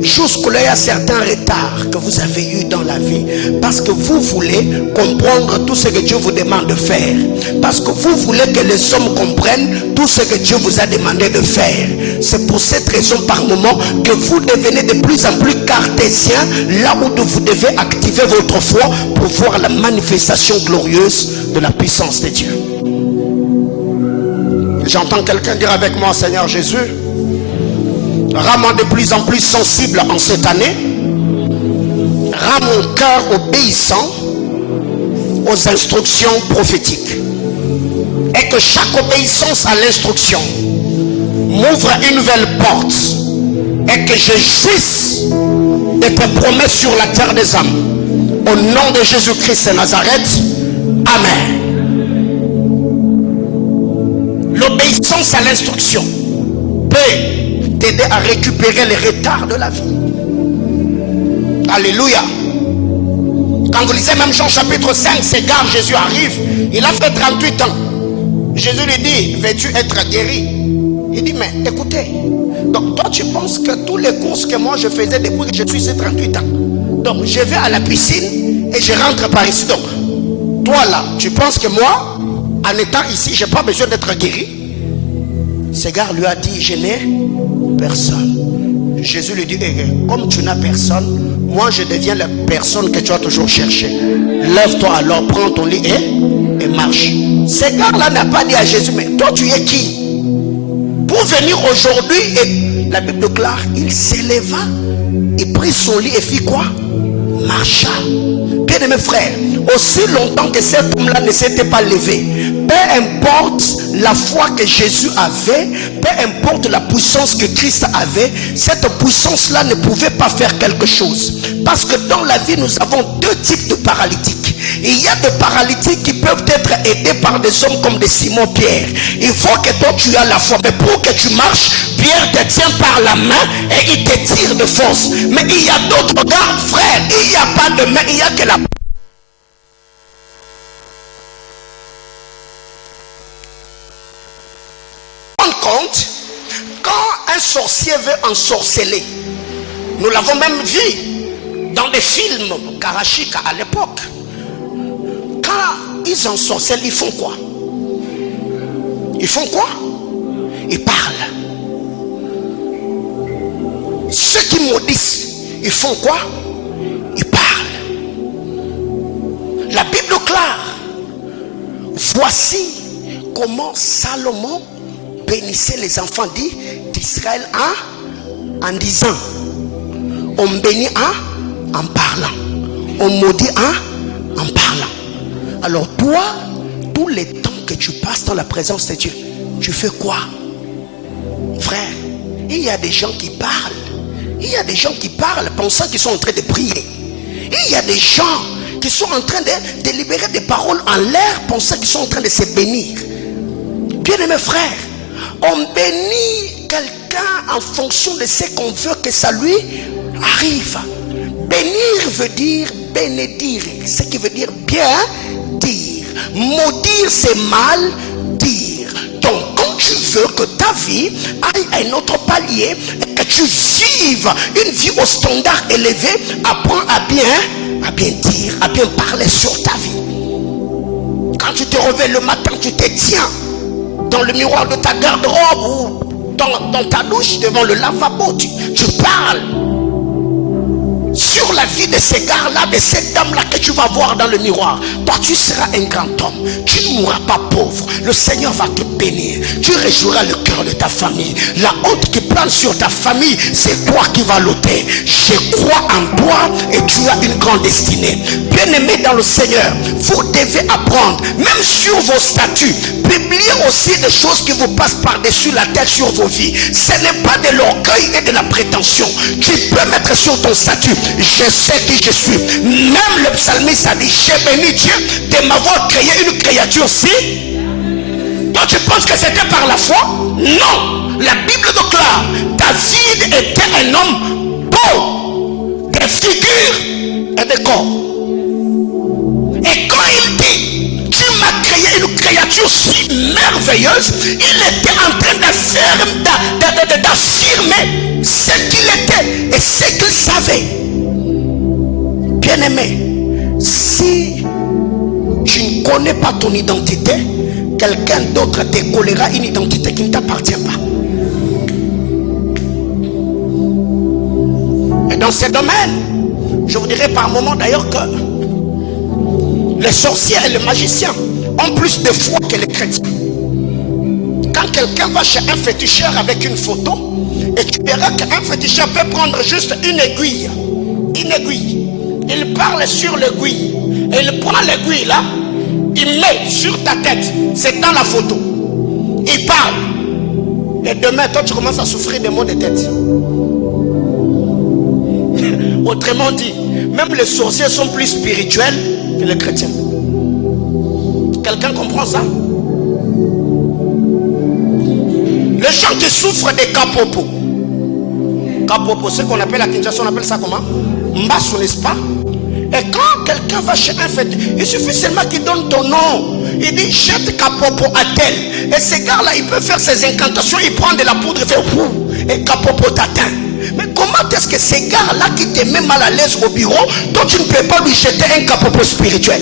jusque-là, il y a certains retards que vous avez eu dans la vie parce que vous voulez comprendre tout ce que Dieu vous demande de faire, parce que vous voulez que les hommes comprennent tout ce que Dieu vous a demandé de faire. C'est pour cette raison par moment que vous devenez de plus en plus cartésien, là où vous devez activer votre foi pour voir la manifestation glorieuse de la puissance de Dieu. J'entends quelqu'un dire avec moi: Seigneur Jésus, rends-moi de plus en plus sensible en cette année. Rends mon cœur obéissant aux instructions prophétiques. Et que chaque obéissance à l'instruction m'ouvre une nouvelle porte. Et que je jouisse de tes promesses sur la terre des hommes. Au nom de Jésus-Christ de Nazareth. Amen. L'obéissance à l'instruction peut t'aider à récupérer les retards de la vie. Alléluia. Quand vous lisez même Jean chapitre 5, c'est gare, Jésus arrive. Il a fait 38 ans. Jésus lui dit: veux-tu être guéri? Il dit: mais écoutez, donc toi tu penses que tous les courses que moi je faisais depuis que je suis ces 38 ans, donc je vais à la piscine et je rentre par ici. Donc toi là, tu penses que moi, en étant ici, je n'ai pas besoin d'être guéri? Ce gars lui a dit: je n'ai personne. Jésus lui dit: comme tu n'as personne, moi je deviens la personne que tu as toujours cherché. Lève-toi alors, prends ton lit et marche. Ce gars-là n'a pas dit à Jésus: mais toi tu es qui pour venir aujourd'hui? Et la Bible déclare: il s'éleva, il prit son lit et fit quoi? Marcha. Bien aimé frère, aussi longtemps que cet homme-là ne s'était pas levé, peu importe la foi que Jésus avait, peu importe la puissance que Christ avait, cette puissance-là ne pouvait pas faire quelque chose. Parce que dans la vie, nous avons deux types de paralytiques. Il y a des paralytiques qui peuvent être aidés par des hommes comme des Simon-Pierre. Il faut que toi tu aies la foi. Mais pour que tu marches, Pierre te tient par la main et il te tire de force. Mais il y a d'autres gars, frère, il n'y a pas de main, il n'y a que la... compte, quand un sorcier veut ensorceler, nous l'avons même vu dans des films Karachika à l'époque. Quand ils ensorcellent, ils font quoi? Ils font quoi? Ils parlent. Ceux qui maudissent, ils font quoi? Ils parlent. La Bible clare. Voici comment Salomon bénissait les enfants d'Israël en disant: on bénit en parlant, on maudit en parlant. Alors toi, tous les temps que tu passes dans la présence de Dieu, tu fais quoi? Frère, il y a des gens qui parlent. Il y a des gens qui parlent pensant qu'ils sont en train de prier. Il y a des gens qui sont en train de libérer des paroles en l'air pensant qu'ils sont en train de se bénir. Bien aimés frères, on bénit quelqu'un en fonction de ce qu'on veut que ça lui arrive. Bénir veut dire bénédire, ce qui veut dire bien dire. Maudire, c'est mal dire. Donc quand tu veux que ta vie aille à un autre palier et que tu vives une vie au standard élevé, apprends à bien dire, à bien parler sur ta vie. Quand tu te réveilles le matin, tu te tiens dans le miroir de ta garde-robe ou dans ta douche devant le lavabo, tu parles sur la vie de ces gars-là, de cette dame-là que tu vas voir dans le miroir. Toi, tu seras un grand homme. Tu ne mourras pas pauvre. Le Seigneur va te bénir. Tu réjouiras le cœur de ta famille. La honte qui plane sur ta famille, c'est toi qui vas l'ôter. Je crois en toi et tu as une grande destinée. Bien-aimés dans le Seigneur, vous devez apprendre, même sur vos statuts, publier aussi des choses qui vous passent par-dessus la tête sur vos vies. Ce n'est pas de l'orgueil et de la prétention. Tu peux mettre sur ton statut: je sais qui je suis. Même le psalmiste a dit: j'ai béni Dieu de m'avoir créé une créature si. Toi tu penses que c'était par la foi? Non. La Bible déclare: David était un homme beau de figure et de corps. Et quand il créature si merveilleuse, il était en train d'affirmer ce qu'il était et ce qu'il savait. Bien-aimé, si tu ne connais pas ton identité, quelqu'un d'autre te collera une identité qui ne t'appartient pas. Et dans ce domaine, je vous dirais par moment d'ailleurs que les sorciers et les magiciens ont plus de foi que les chrétiens. Quand quelqu'un va chez un féticheur avec une photo, et tu verras qu'un féticheur peut prendre juste une aiguille. Une aiguille. Il parle sur l'aiguille. Et il prend l'aiguille là, il met sur ta tête. C'est dans la photo. Il parle. Et demain, toi, tu commences à souffrir des maux de tête. Autrement dit, même les sorciers sont plus spirituels que les chrétiens. Quelqu'un comprend ça? Les gens qui souffrent des kapopo. Kapopo, ce qu'on appelle à Kinshasa, on appelle ça comment? Mbasso, n'est-ce pas? Et quand quelqu'un va chez un fête, il suffit seulement qu'il donne ton nom. Il dit jette kapopo à tel. Et ces gars-là, il peut faire ses incantations, il prend de la poudre, il fait ouh, et kapopo t'atteint. Mais comment est-ce que ces gars-là qui te met mal à l'aise au bureau, toi tu ne peux pas lui jeter un kapopo spirituel?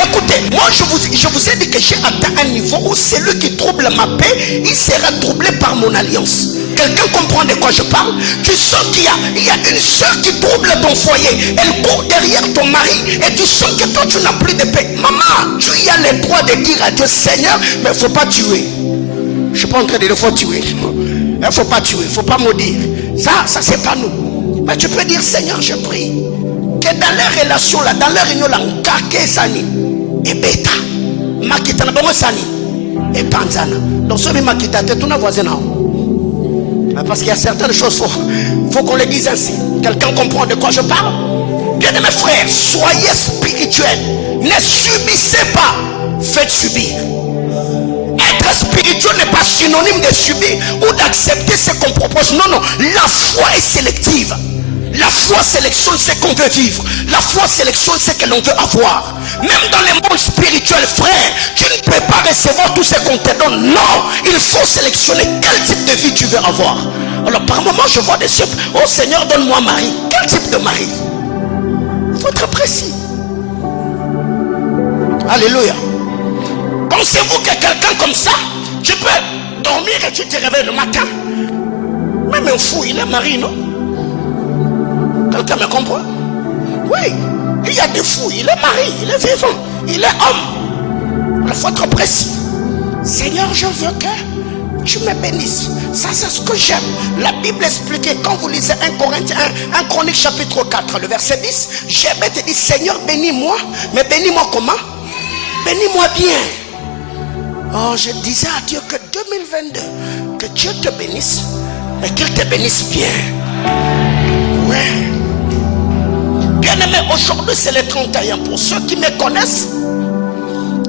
Écoutez, moi je vous ai dit que j'ai atteint un niveau où celui qui trouble ma paix, il sera troublé par mon alliance. Quelqu'un comprend de quoi je parle? Tu sens qu'il y a une soeur qui trouble ton foyer. Elle court derrière ton mari et tu sens que toi tu n'as plus de paix. Maman, tu y as le droit de dire à Dieu, Seigneur, mais il ne faut pas tuer. Je ne suis pas en train de dire qu'il faut tuer. Il ne faut pas tuer, il ne faut pas maudire. Ça c'est pas nous. Mais tu peux dire, Seigneur, je prie que dans les relations là, dans leur union là, kake sani et bêta, makitana bongo sani et panzana. Donc ce makita te ton voisin là. Parce qu'il y a certaines choses, faut qu'on les dise ainsi. Quelqu'un comprend de quoi je parle? Bien aimés frères, soyez spirituels. Ne subissez pas, faites subir. Être spirituel n'est pas synonyme de subir ou d'accepter ce qu'on propose. Non, non, la foi est sélective. La foi sélectionne ce qu'on veut vivre. La foi sélectionne ce que l'on veut avoir. Même dans les mondes spirituels, frère, tu ne peux pas recevoir tout ce qu'on te donne. Non, il faut sélectionner quel type de vie tu veux avoir. Alors par moment, je vois des cieux. Oh Seigneur, donne-moi mari. Quel type de mari? Il faut être précis. Alléluia. Pensez-vous que quelqu'un comme ça, tu peux dormir et tu te réveilles le matin? Même un fou, il est mari, non? Quelqu'un me comprend? Oui, il y a des fous, il est mari, il est vivant, il est homme. Il faut être précis. Seigneur, je veux que tu me bénisses. Ça, c'est ce que j'aime. La Bible explique, quand vous lisez 1 Chronique chapitre 4, le verset 10, j'aime te dire, Seigneur, bénis-moi. Mais bénis-moi comment? Bénis-moi bien. Oh, je disais à Dieu que 2022, que Dieu te bénisse, mais qu'il te bénisse bien. Ouais. Bien-aimé, aujourd'hui c'est le 31. Pour ceux qui me connaissent,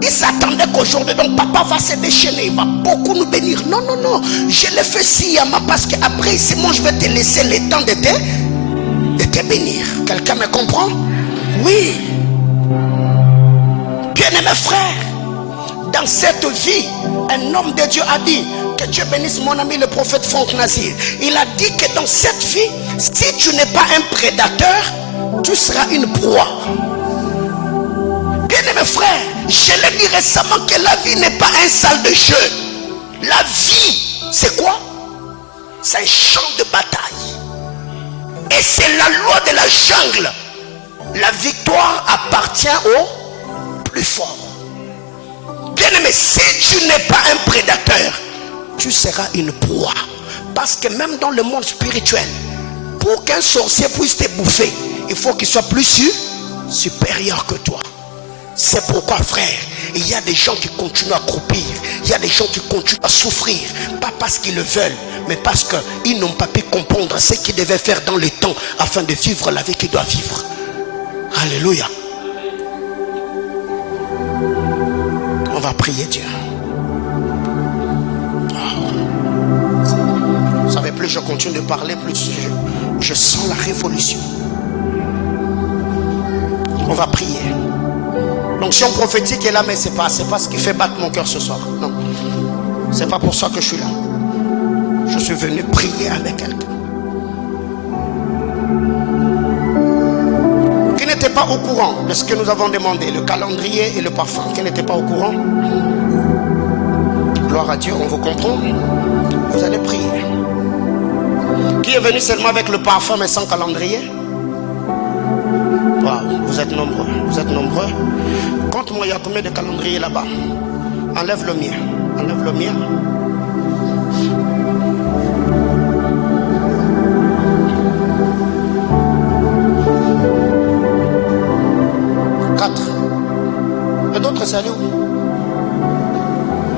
ils s'attendaient qu'aujourd'hui, donc papa va se déchaîner, il va beaucoup nous bénir. Non, non, non, je le fais sciemment parce qu'après ici, moi je vais te laisser le temps de te bénir. Quelqu'un me comprend? Oui. Bien-aimé frère, dans cette vie, un homme de Dieu a dit, que Dieu bénisse mon ami le prophète Franck Nazir. Il a dit que dans cette vie, si tu n'es pas un prédateur, tu seras une proie. Bien-aimé frère, je l'ai dit récemment que la vie n'est pas un salle de jeu. La vie, c'est quoi? C'est un champ de bataille. Et c'est la loi de la jungle. La victoire appartient au plus fort. Bien-aimé, si tu n'es pas un prédateur, tu seras une proie. Parce que même dans le monde spirituel, pour qu'un sorcier puisse te bouffer, il faut qu'il soit plus supérieur que toi. C'est pourquoi, frère, il y a des gens qui continuent à croupir. Il y a des gens qui continuent à souffrir. Pas parce qu'ils le veulent, mais parce qu'ils n'ont pas pu comprendre ce qu'ils devaient faire dans le temps afin de vivre la vie qu'ils doivent vivre. Alléluia. On va prier Dieu. Vous savez, plus je continue de parler, plus je sens la révolution. On va prier. L'onction prophétique est là, mais c'est pas ce qui fait battre mon cœur ce soir. Non. C'est pas pour ça que je suis là. Je suis venu prier avec quelqu'un qui n'était pas au courant de ce que nous avons demandé, le calendrier et le parfum. Qui n'était pas au courant. Gloire à Dieu, on vous comprend. Vous allez prier. Qui est venu seulement avec le parfum mais sans calendrier? Wow, vous êtes nombreux. Vous êtes nombreux. Compte-moi, il y a combien de calendriers là-bas? Enlève le mien. Enlève le mien. Et d'autres, c'est allé où?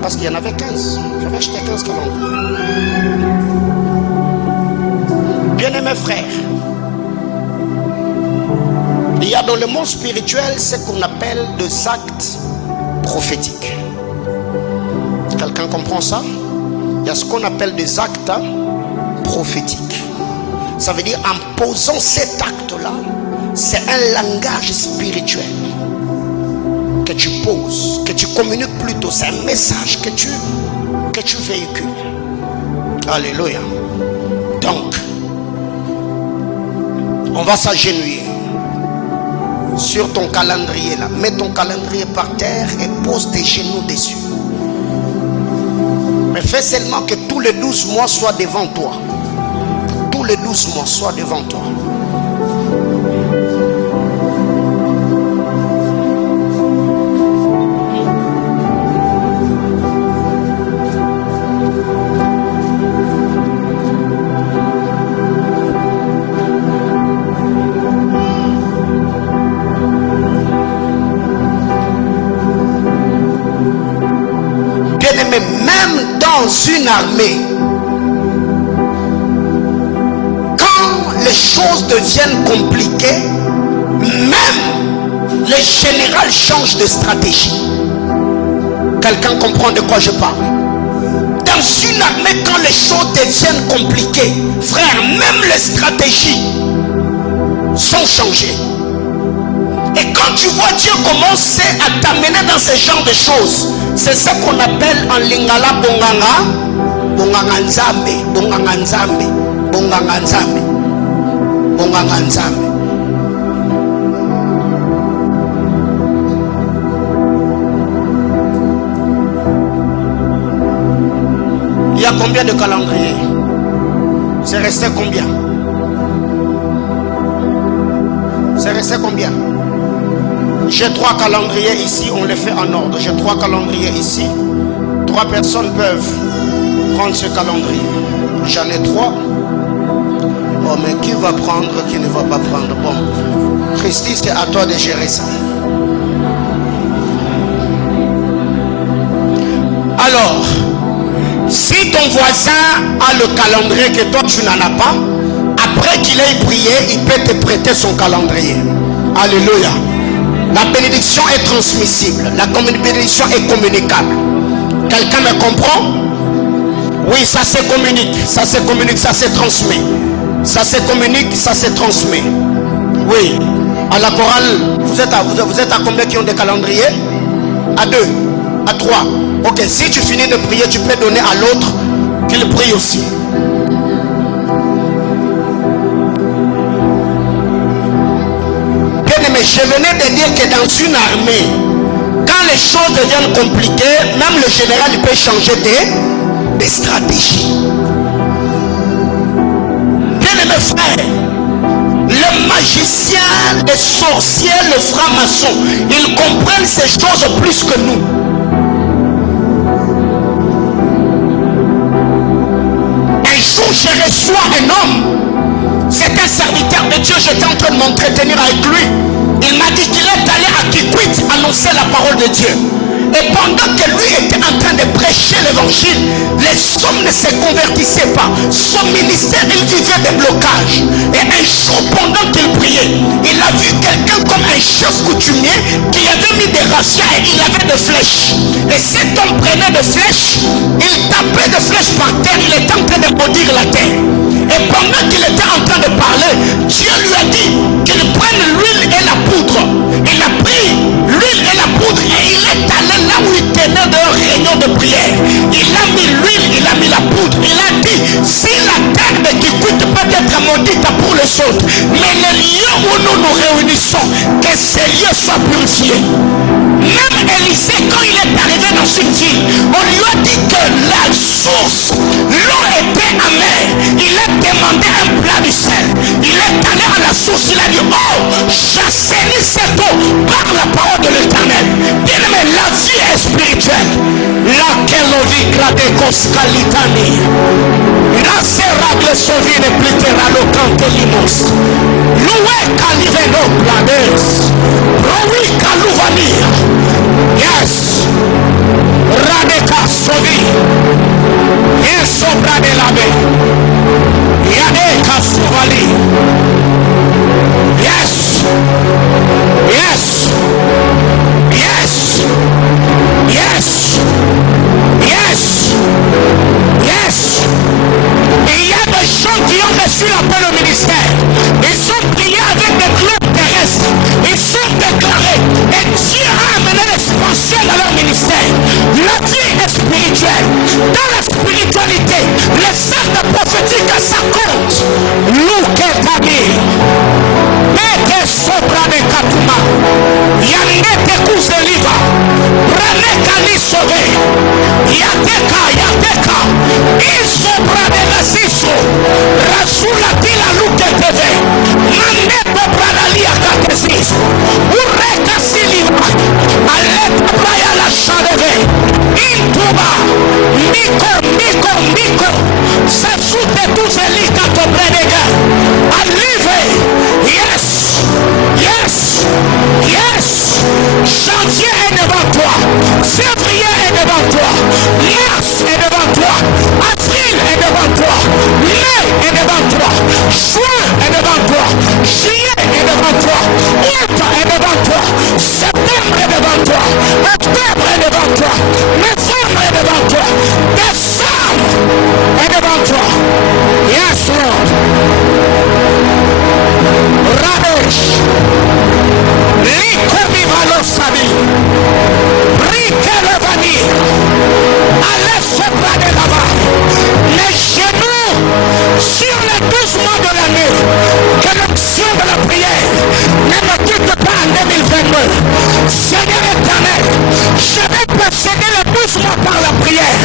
Parce qu'il y en avait 15. J'avais acheté 15 calendriers. Bien-aimés frères, il y a dans le monde spirituel ce qu'on appelle des actes prophétiques. Quelqu'un comprend ça? Il y a ce qu'on appelle des actes prophétiques. Ça veut dire en posant cet acte-là, c'est un langage spirituel que tu poses, que tu communiques plutôt. C'est un message que tu véhicules. Alléluia. Donc, on va s'agenouiller sur ton calendrier là. Mets ton calendrier par terre et pose tes genoux dessus. Mais fais seulement que tous les 12 mois soient devant toi. Tous les 12 mois soient devant toi. Même dans une armée, quand les choses deviennent compliquées, même les généraux changent de stratégie. Quelqu'un comprend de quoi je parle? Dans une armée, quand les choses deviennent compliquées, frère, même les stratégies sont changées. Et quand tu vois Dieu commencer à t'amener dans ce genre de choses, c'est ce qu'on appelle en lingala bonganga, bonganga nzambe, bonganga nzambe, bonganga nzambe, bonganga nzambe. Il y a combien de calendriers? C'est resté combien? C'est resté combien? J'ai 3 calendriers ici, on les fait en ordre. J'ai 3 calendriers ici. 3 personnes peuvent prendre ce calendrier. J'en ai 3. Oh, mais qui va prendre, qui ne va pas prendre? Bon, Christy, c'est à toi de gérer ça. Alors, si ton voisin a le calendrier que toi tu n'en as pas, après qu'il ait prié, il peut te prêter son calendrier. Alléluia. La bénédiction est transmissible. La bénédiction est communicable. Quelqu'un me comprend? Oui, ça se communique. Ça se communique, ça se transmet. Ça se communique, ça se transmet. Oui. À la chorale, vous êtes à combien qui ont des calendriers? À 2, à 3. Ok, si tu finis de prier, tu peux donner à l'autre qu'il prie aussi. Mais je venais de dire que dans une armée, quand les choses deviennent compliquées, même le général il peut changer des stratégies. Bien-aimés frères, les magiciens, les sorciers, les francs-maçons, ils comprennent ces choses plus que nous. Un jour, je reçois un homme. C'est un serviteur de Dieu, j'étais en train de m'entretenir avec lui. Il m'a dit qu'il est allé à Kikwit annoncer la parole de Dieu. Et pendant que lui était en train de prêcher l'évangile, les hommes ne se convertissaient pas. Son ministère, il vivait des blocages. Et un jour, pendant qu'il priait, il a vu quelqu'un comme un chef coutumier qui avait mis des racias et il avait des flèches. Et cet homme prenait des flèches, il tapait des flèches par terre, il était en train de maudire la terre. Et pendant qu'il était en train de parler, Dieu lui a dit qu'il prenne l'huile et la poudre. Il a pris l'huile et la poudre. La terre qui coûte peut être maudite pour les autres. Mais les lieux où nous nous réunissons, que ces lieux soient purifiés. Même Élisée, quand il est arrivé dans cette île, on lui a dit que la source, l'eau était amère. Il a demandé un plat du sel. Il est allé à la source, il a dit, oh, j'assainis cette eau par la parole de l'Éternel. Bien aimé, la vie est spirituelle. Laquelle vie gradé coscalitani. La seragle sovine plitera lo cante limos. Loué caliveno blades. Roui caluvania. Yes. Radeka sovi. Et sobra de la baie. Yadeka suvali. Yes. Yes. Yes. Yes. Yes. Yes. Il y a des gens qui ont reçu l'appel au ministère. Ils sont priés avec des clubs terrestres. Ils sont déclarés. Et Dieu a amené l'expansion dans leur ministère. La vie est spirituelle. Dans la spiritualité, les actes prophétiques, ça compte. Louketami. Meke sobra de katuma. Yanete kuzeliva. Praneka lisove. Yateka. Isobra de nasiso. Rasula tila luketeve. Maneko bradalia katesis. Ureka siliva. Aleta braya la chadeve. Intuba. Miko. Sasute tuzelika tobredega. Alive. Yes. Janvier est devant toi. Février est devant toi. Mars est devant toi. Avril est devant toi. Mai est devant toi. Juin est devant toi. Juillet est devant toi. Août est devant toi. Septembre est devant toi. Octobre est devant toi. Novembre est devant toi. Décembre est devant toi. Yes, Lord. Radesh. Likomi Valosabi. Rikelevani. Allez sopra de là-bas. Les genoux sur les 12 mois de l'année. Que l'option de la prière ne me quitte pas en 2022. Seigneur éternel, je vais posséder les 12 mois par la prière.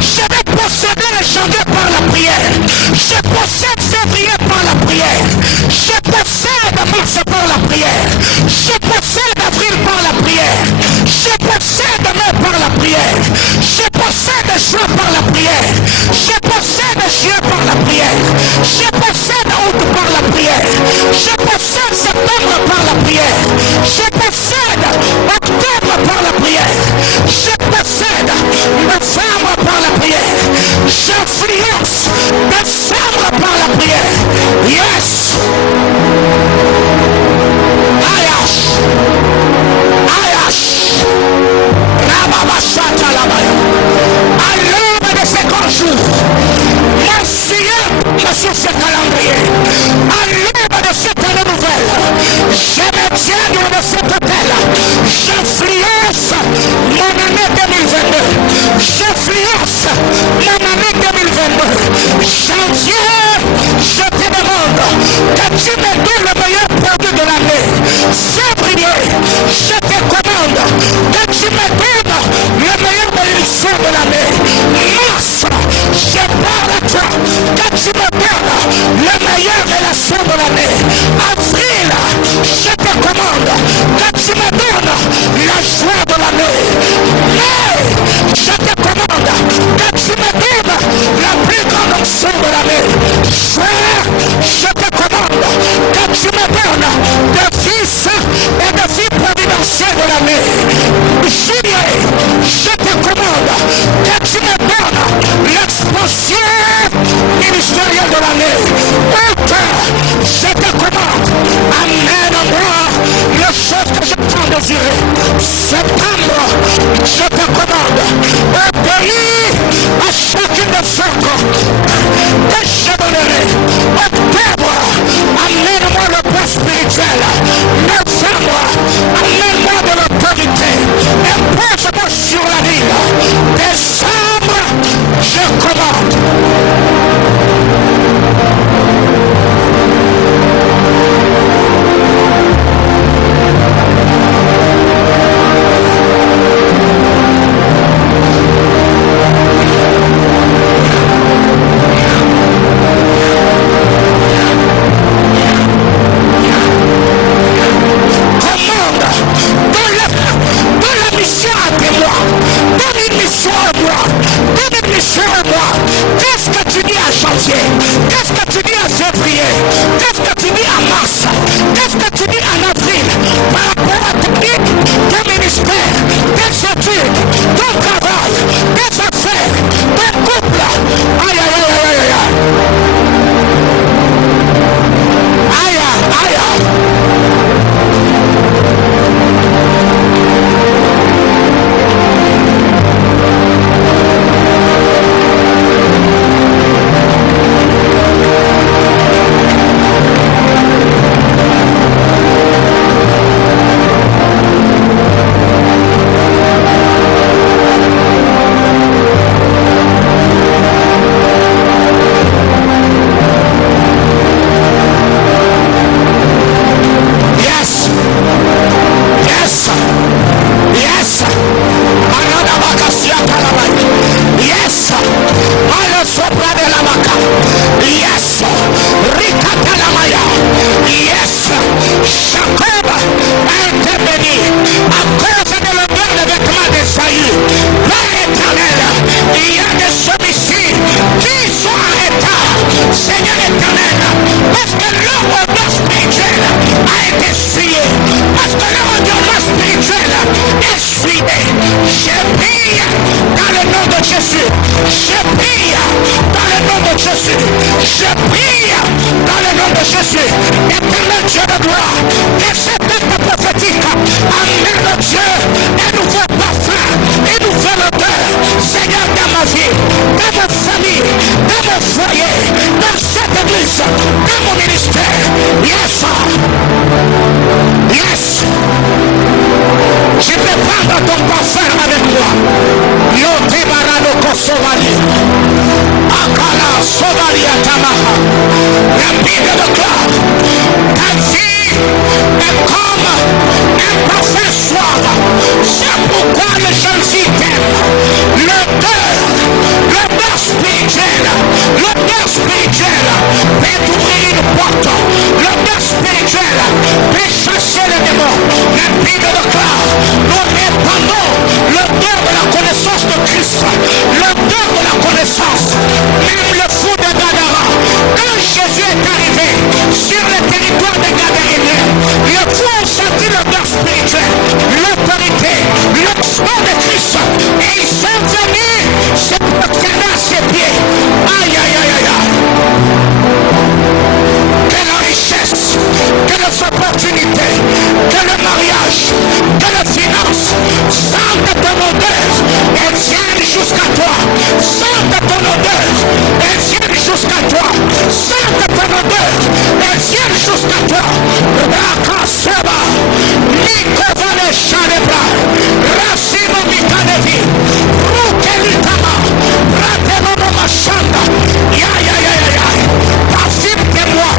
Je vais posséder les janvier par la prière. Je possède février par la prière. Je possède mars par la prière. Je possède avril par la prière. Je possède mai par la prière. Je possède juin par la prière. Je possède juillet par la prière. Je possède août par la prière. Je possède septembre par la prière. Je possède octobre par la prière. Je possède novembre par la prière. J'influence décembre par la prière. Yes. Ayash. Rababashata labaya. À l'aube de ces grands jours, mon sur ce calendrier, à l'aube de cette année nouvelle, je me tiens de cet hôtel. J'influence mon année 2022. J'influence mon année 2022. Janvier, je te demande que tu me donnes le meilleur produit de l'année. Février, je te commande que tu me donnes le meilleur bénédiction de l'année. Mars, je parle à toi que tu me donnes la meilleure relation de l'année. Avril, je te commande que tu me donnes la joie de l'année. Mais je te commande que tu me donnes la plus grande onction de l'année. Frère, je te commande que tu me donnes de fils et de filles providentielles de l'année. Juillet, je te commande que tu me donnes l'expansion ministérielle de l'année. Août, je te commande, amène-moi les choses que je t'en désirer. Septembre, je te commande, obéis à chacune de ceux que je donnerai. Octobre, amène-moi le pain spirituel. Novembre, amène-moi de l'autorité. Impose-moi sur la ville. Décembre, je commande. Bible déclare, ta vie est comme un parfum soir. C'est pourquoi les jeunes filles t'aiment. L'odeur spirituelle peut ouvrir une porte. L'odeur spirituelle peut chasser les démons. La Bible déclare, nous répandons l'odeur de la connaissance de Christ, l'odeur de la connaissance. Même le fou de Gadara, quand Jésus est arrivé sur le territoire des Gadaréniens, le fou a senti l'odeur spirituelle, l'autorité, le sang de Christ, et ils sont venus se prosterner à ses pieds. Aïe, aïe, aïe, aïe, aïe. Quelle richesse, quelles opportunités, quel mariage, quelle finance, sans de ton odeur, elles viennent jusqu'à toi, sans de ton odeur, elles viennent jusqu'à toi, sans de ton odeur, elles viennent jusqu'à toi. Rakaseba, Nikovale Shalebra, Rasimo Mikanevi, Rukelitama, Ratenono Machanda, ya ya ya ya ya, parfume-moi,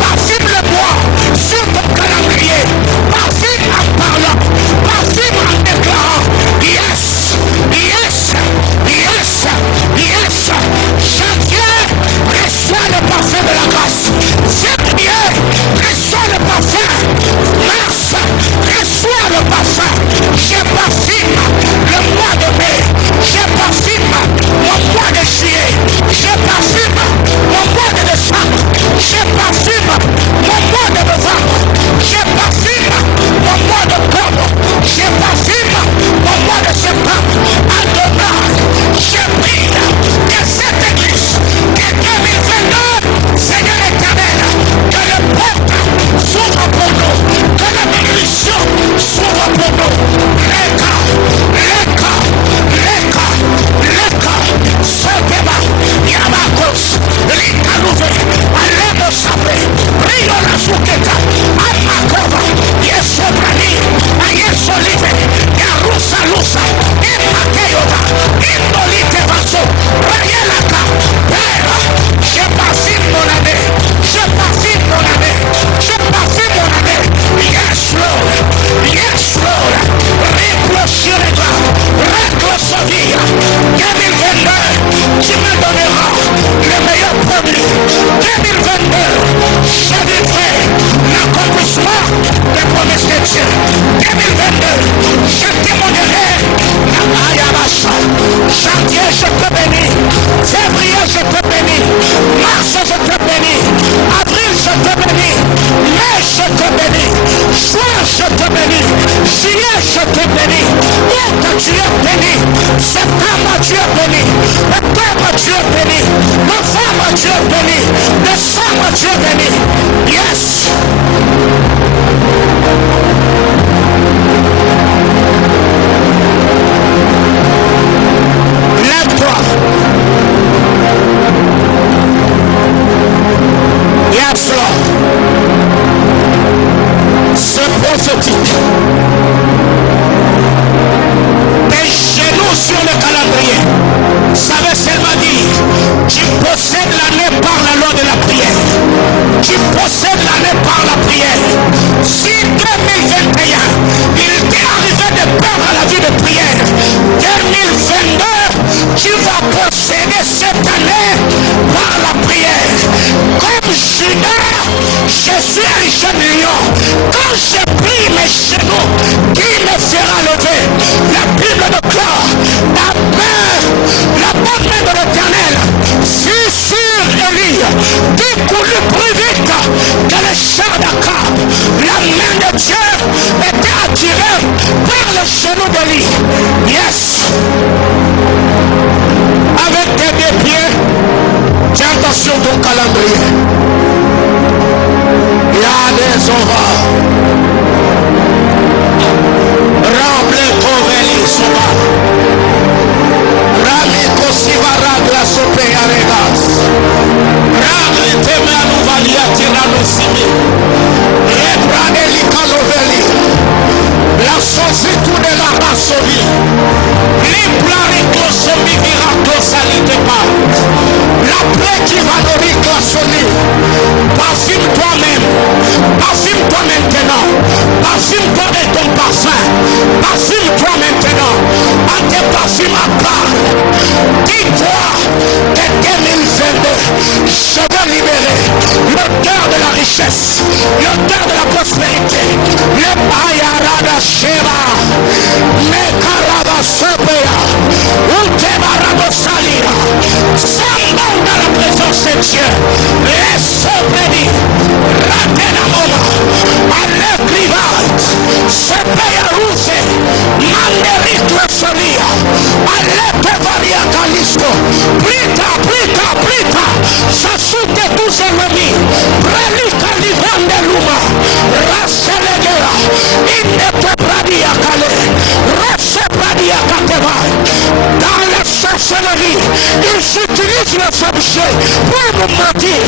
parfume-le-moi sur ton calendrier, parfume en parlant, parfume en déclarant, yes, yes, yes, yes, janvier, reçois le parfum de la grâce, février, reçois le parfum, mars, reçois le parfum, je parfume le mois de mai, je parfume mon mois de juillet, je parfume mon mois de décembre, je parfume mon mois de novembre, je parfume mon mois d'octobre, je parfume mon mois de septembre. Adonai, je prie que cette église, que 2022, Seigneur éternel, que les portes s'ouvrent pour nous, que la bénédiction s'ouvre pour nous. Soteba, Yamakos, Likaluve, Alemo Sabre, Rio la Suketa, Amakova, Yesobrani, Ayesolive, Yarusa Lusa, Emakeyova, Indolite Vaso, Rayelaka, Pera, je parfume mon année, je parfume mon année, je parfume mon année, yes Lord, Riclochirega, Reclosovia, 2022, tu me donneras le meilleur produit. 2022, je vivrai l'accomplissement des promesses de Dieu. 2022, je témoignerai la Ayabasha. Janvier, je te bénis. Février, je te bénis. Mars, je te bénis. Avril, je te bénis. Mai, je te bénis. Juin, je te bénis. Juillet, je te bénis. Août, tu es béni. Septembre, tu es béni. Octobre, tu es béni. Novembre, tu es béni. Décembre, tu es béni. Yes. Lève-toi. Yes, Lord. C'est prophétique. Tes genoux sur le calendrier. Ça veut seulement dire, tu possèdes l'année par la loi de la prière. Tu possèdes l'année par la prière. Si 2021, il t'est arrivé de perdre la vie de prière, 2022, tu vas posséder cette année par la prière. Comme Judas, je suis un jeune lion. Quand je prie mes genoux, qui me fera lever? La Bible déclare, la bonne main de l'Éternel fut sur Élie, découlait plus vite que les chars d'Akab. La main de Dieu était attirée par le genou d'Élie. Yes. Avec tes deux pieds, tiens attention ton calendrier. Il y a des ovaires. Ramble Koveli Soba. Rami Kosivara Glasope Aregas. Rami Temanu Valia Tirano Simi. Rebraneli Kaloveli. La société de la Rassovi. Liplari Klosomi Miracle Salite Pas. La plaie qui va nourrir Klasoni. victoire de 2022. Je veux libérer l'auteur de la richesse, l'auteur de la prospérité, le Bayarada Sheba, Mekaraba Sobea, Utebarabo Salia, semblant dans la présence de Dieu, les sobredi, Ratena Moma, Alecrivat, Sepeya Ruse, Manderito Solia, Alepevaria Calisco, Plita, Sasute tus ennemis, Prelica Livande Luma, Raselegera, Indete Pradia Kale, Rase Pradia Kateva. Dans la sorcellerie, ils utilisent les objets pour nous mentir.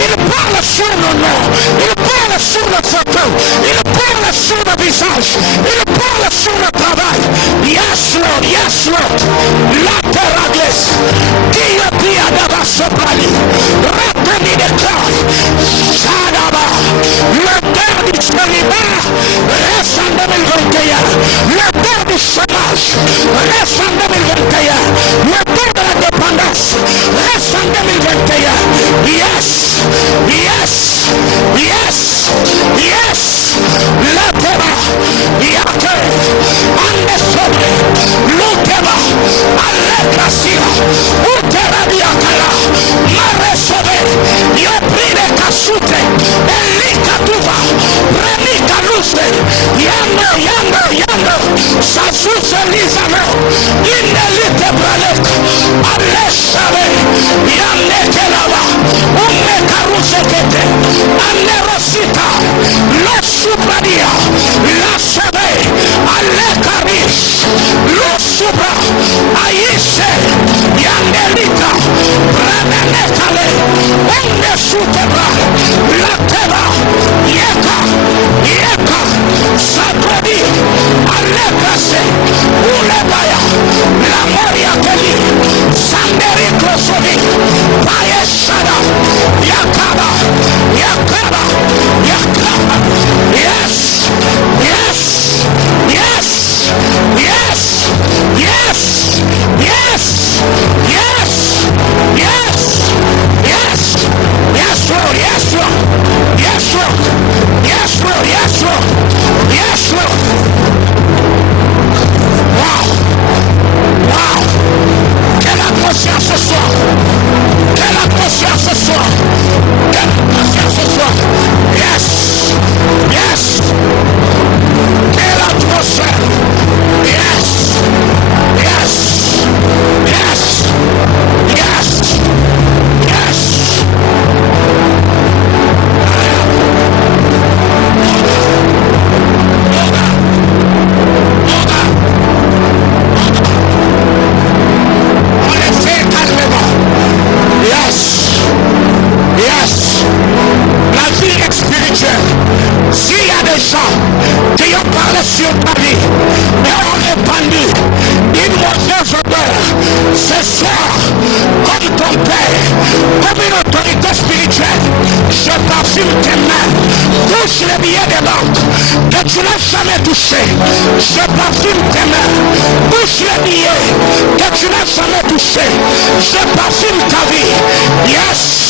Ils parlent sur nos noms, ils parlent sur nos photos, ils parlent sur nos visages, ils parlent sur le travail. Yes Lord, la terragles, Dio Pia Dava Soprali, Ratani de Clay, Shadaba, le père du célibat, reste en 2021, le père du chômage, reste en 2021, le père de la dépendance, reste en 2021. Yes, la terre, Yake, Ande sobre, Luteba, Alegracia, Utera Diakala, Maresove, Yoprine Kasute, Elika Tuva, Remika Luce, Yando, Sasuse Lizano, Inelite Bralek, Aleshave, Yanekelava, Umekaruzekete, Anerosita, Lo Supradia, La Sebe, Alekarish, Lo Supra, Aishe, Yandelika, Branenekale, Onde Sutebra, La Teba, Yeka, Sabrodi, Alekase, Ulebaya, La Moria Keli, Sanderi Kosovi, Paeshada, Yakaba, Yes, Lord. Wow. Quelle atmosphère ce soir. Yes. Quelle atmosphère. Qui ont parlé sur ta vie et ont répandu une mauvaise odeur ce soir, comme ton père, comme une autorité spirituelle, je parfume tes mains, touche les billets de banque que tu n'as jamais touché, je parfume tes mains, touche les billets que tu n'as jamais touché, je parfume ta vie. Yes.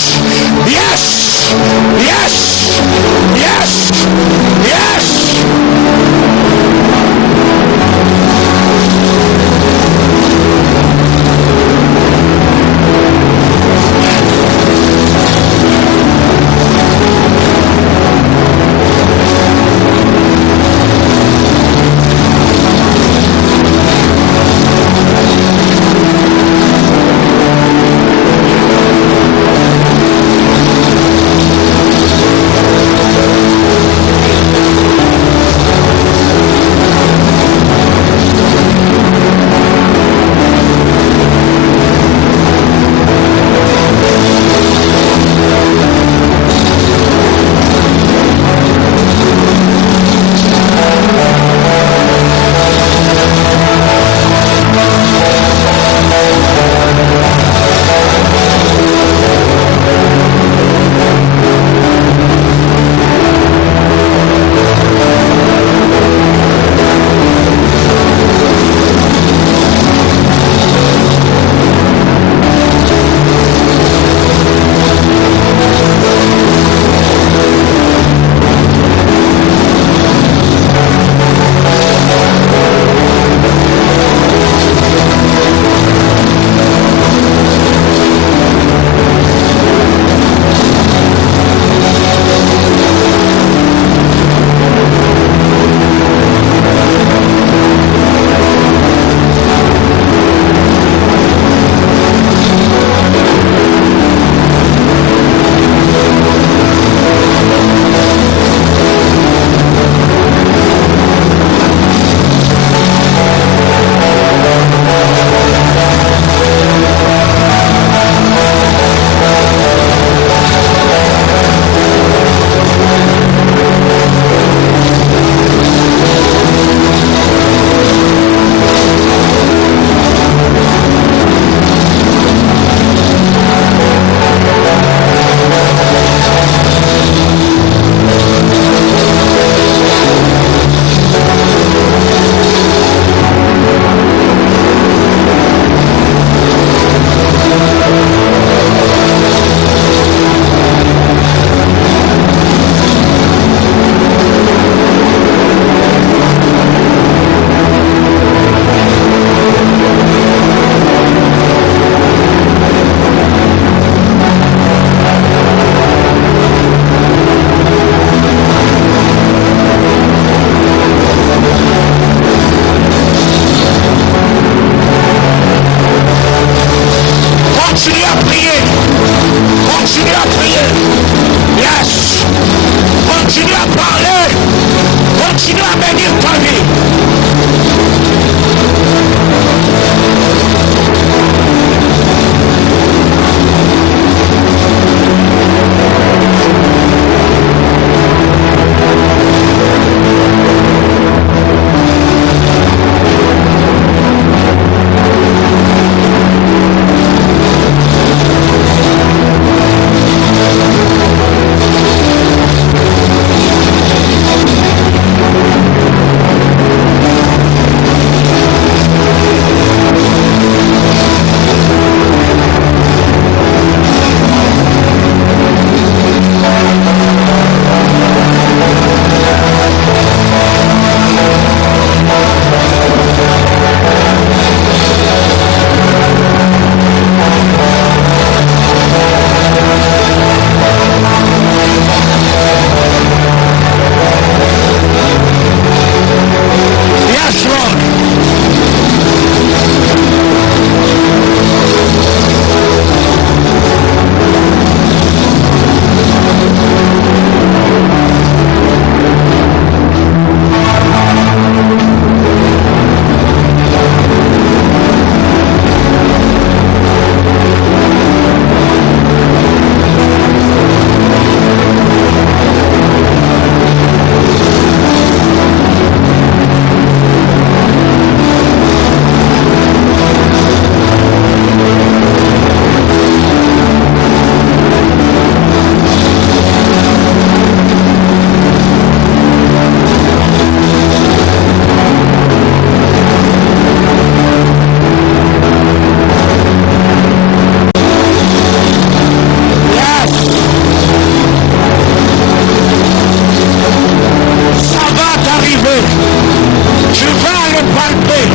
le palper.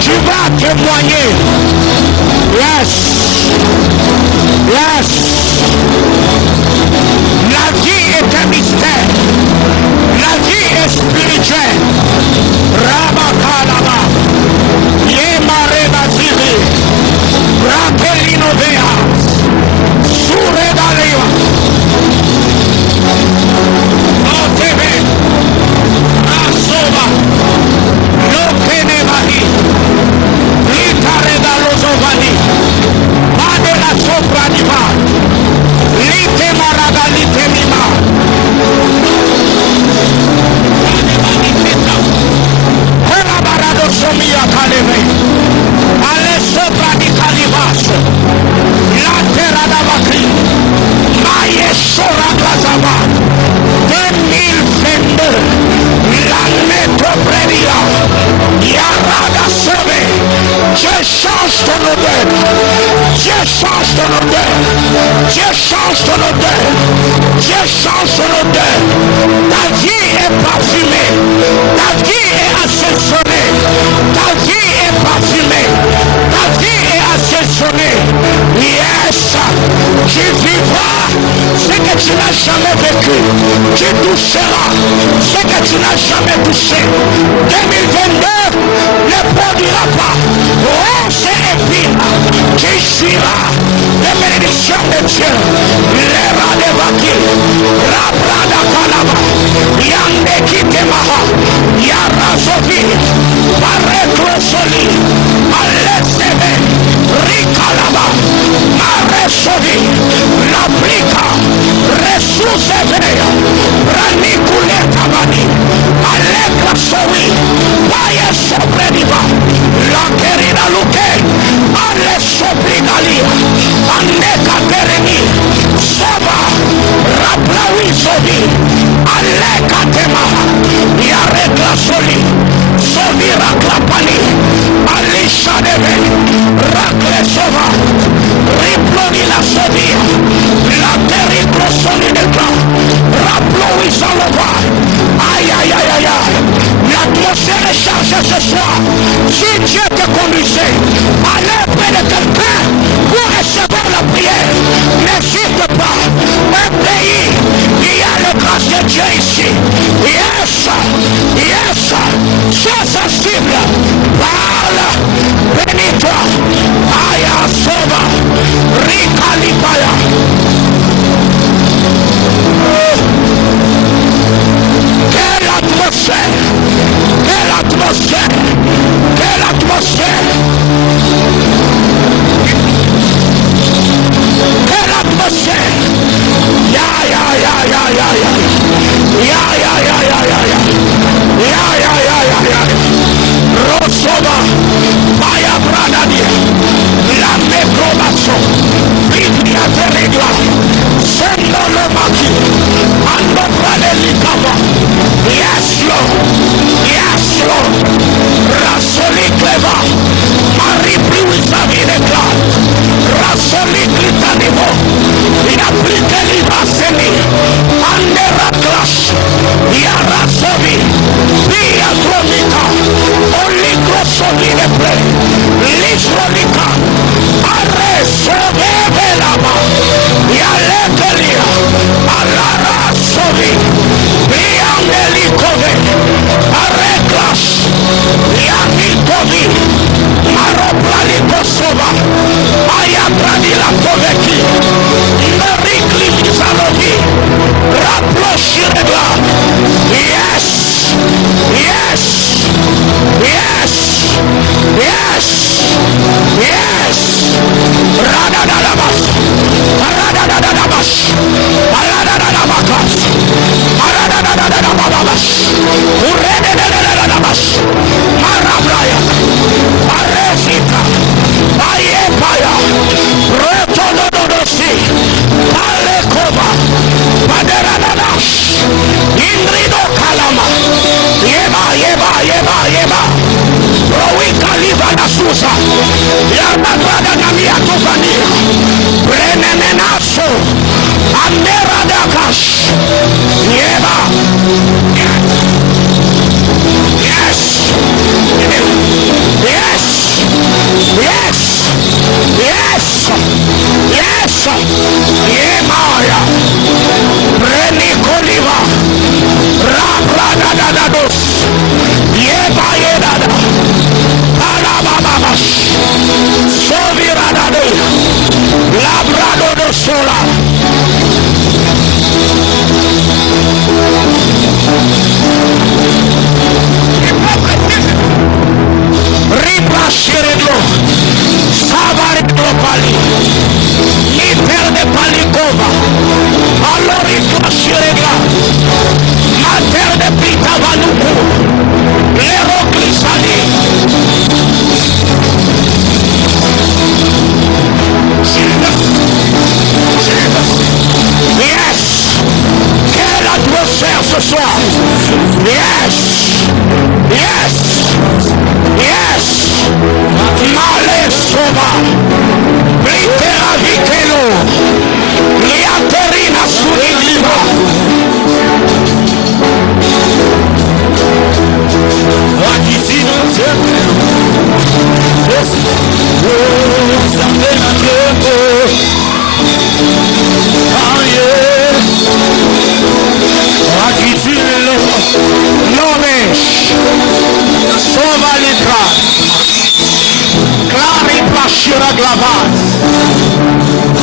Tu vas témoigner. Yes. Yes. La vie est un mystère. La vie est spirituelle. Rabakalaba. Yemare Naziri. Rapelino Vea. Suredaleo. Otebe. Asoba. Lokenevahi. Litareda Lozovani. Padela Sopranima. Lite Maraga Lite Mima. Parabarado Somia Kaleve. Ale Sopra di Calibaso. La Terra da Bakri. Maye Sora Gazava. 2022. L'année de Prédia. Yarada Sebe. Dieu change ton odeur. Dieu change ton odeur. Dieu change ton odeur. Dieu change ton odeur. Ta vie est parfumée. Ta vie est assaisonnée. Ta vie est parfumée. Ta vie est assaisonnée. Yes. Tu vivras ce que tu n'as jamais vécu. Tu toucheras ce que tu n'as jamais touché. 2022 ne produira pas. Oh, c'est épine. Tu jouiras les bénédictions de Dieu. Les rats de Baki. Rabrada Kalaba. Yande Kitemaha. Yarazovi. Paretro Soli. Alessebe. Rikalaba. Maresovi. Laplica. Resusevea. Ranikuleta Bani. Allegra Sovi. Paya Sobrediva. La querida Luque. Ale Sobrigalia. Aneka Tereni. Soba. Raplawi Sovi. Aleka Temaha. Yarekla Soli. Sovi Raklapani. Alisha Deve. Rakle Sova. Riploni la Sovia. La terrible Soli de Clan. Raplowi Salova. Aïe aïe aïe aïe aïe. L'atmosphère est chargée ce soir. Si Dieu te conduisait, allez près de quelqu'un pour recevoir la prière. N'hésite pas. Un pays, il y a le grâce de Dieu ici. Yes, yes. Sois sensible. Parle. Bénis-toi. Aya Sova. Rikalibaya. Quelle atmosphère! Quelle atmosphère! Quelle atmosphère! Quelle atmosphère! Ya ya ya ya ya ya ya ya ya ya ya ya ya ya ya ya ya Rosoba Maya Bradadia La Megrobaso Biblia Teregla Sendo le Maki Ando Pradelikava. Yes Lord, yes Lord. Rasoli Cleva Marie Pluisavi de Clan Rasoli Clitanimo Il applique l'Ibraseni Andera Clash Yarasovi Pia Tronica Olicrosovi de Play Lisrolica Arresove Velama Yalekelia Alara Sovi Biangelikove Areklas Yanikovi Maroplalikosova Ayabradila Koveki Merikli Mizalovi Raploshirega. Yes, yes, yes, yes, yes. Radadadabas Radadadabas Radadadabas Radadadabas Uredadadabas Marabraya Aresita Ayepaya Retododosi Alekova Paderadadas Indrido Kalama Yeba Yeba Yeba Yeba Rowika Liva Nasusa Yamagrada Namia Tufania Brenemenaso Amera Dakash Yeba. Yes. ce soir. Yes. Yes. Yes. Male soba. Litera vikelo. Liaterina suligliva.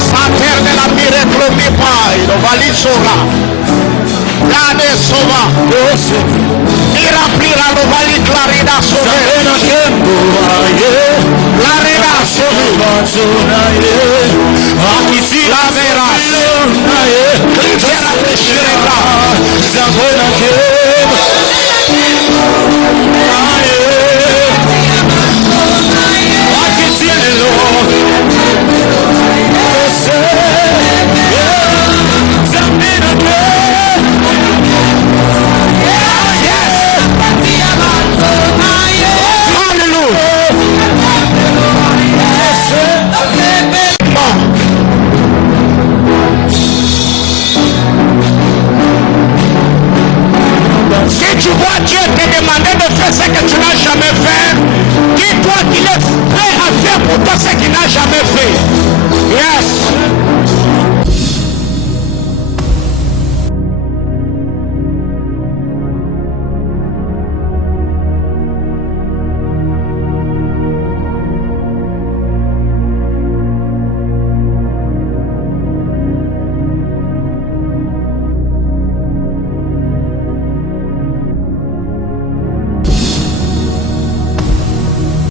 Sater de la miracle mi pai, lo valisora. Gade sova. Miraplira lo vali clarida sova. La reda sova. La veras. Clitera pescirega. Zavona Si tu vois Dieu te demander de faire ce que tu n'as jamais fait, dis-toi qu'il est prêt à faire pour toi ce qu'il n'a jamais fait. Yes.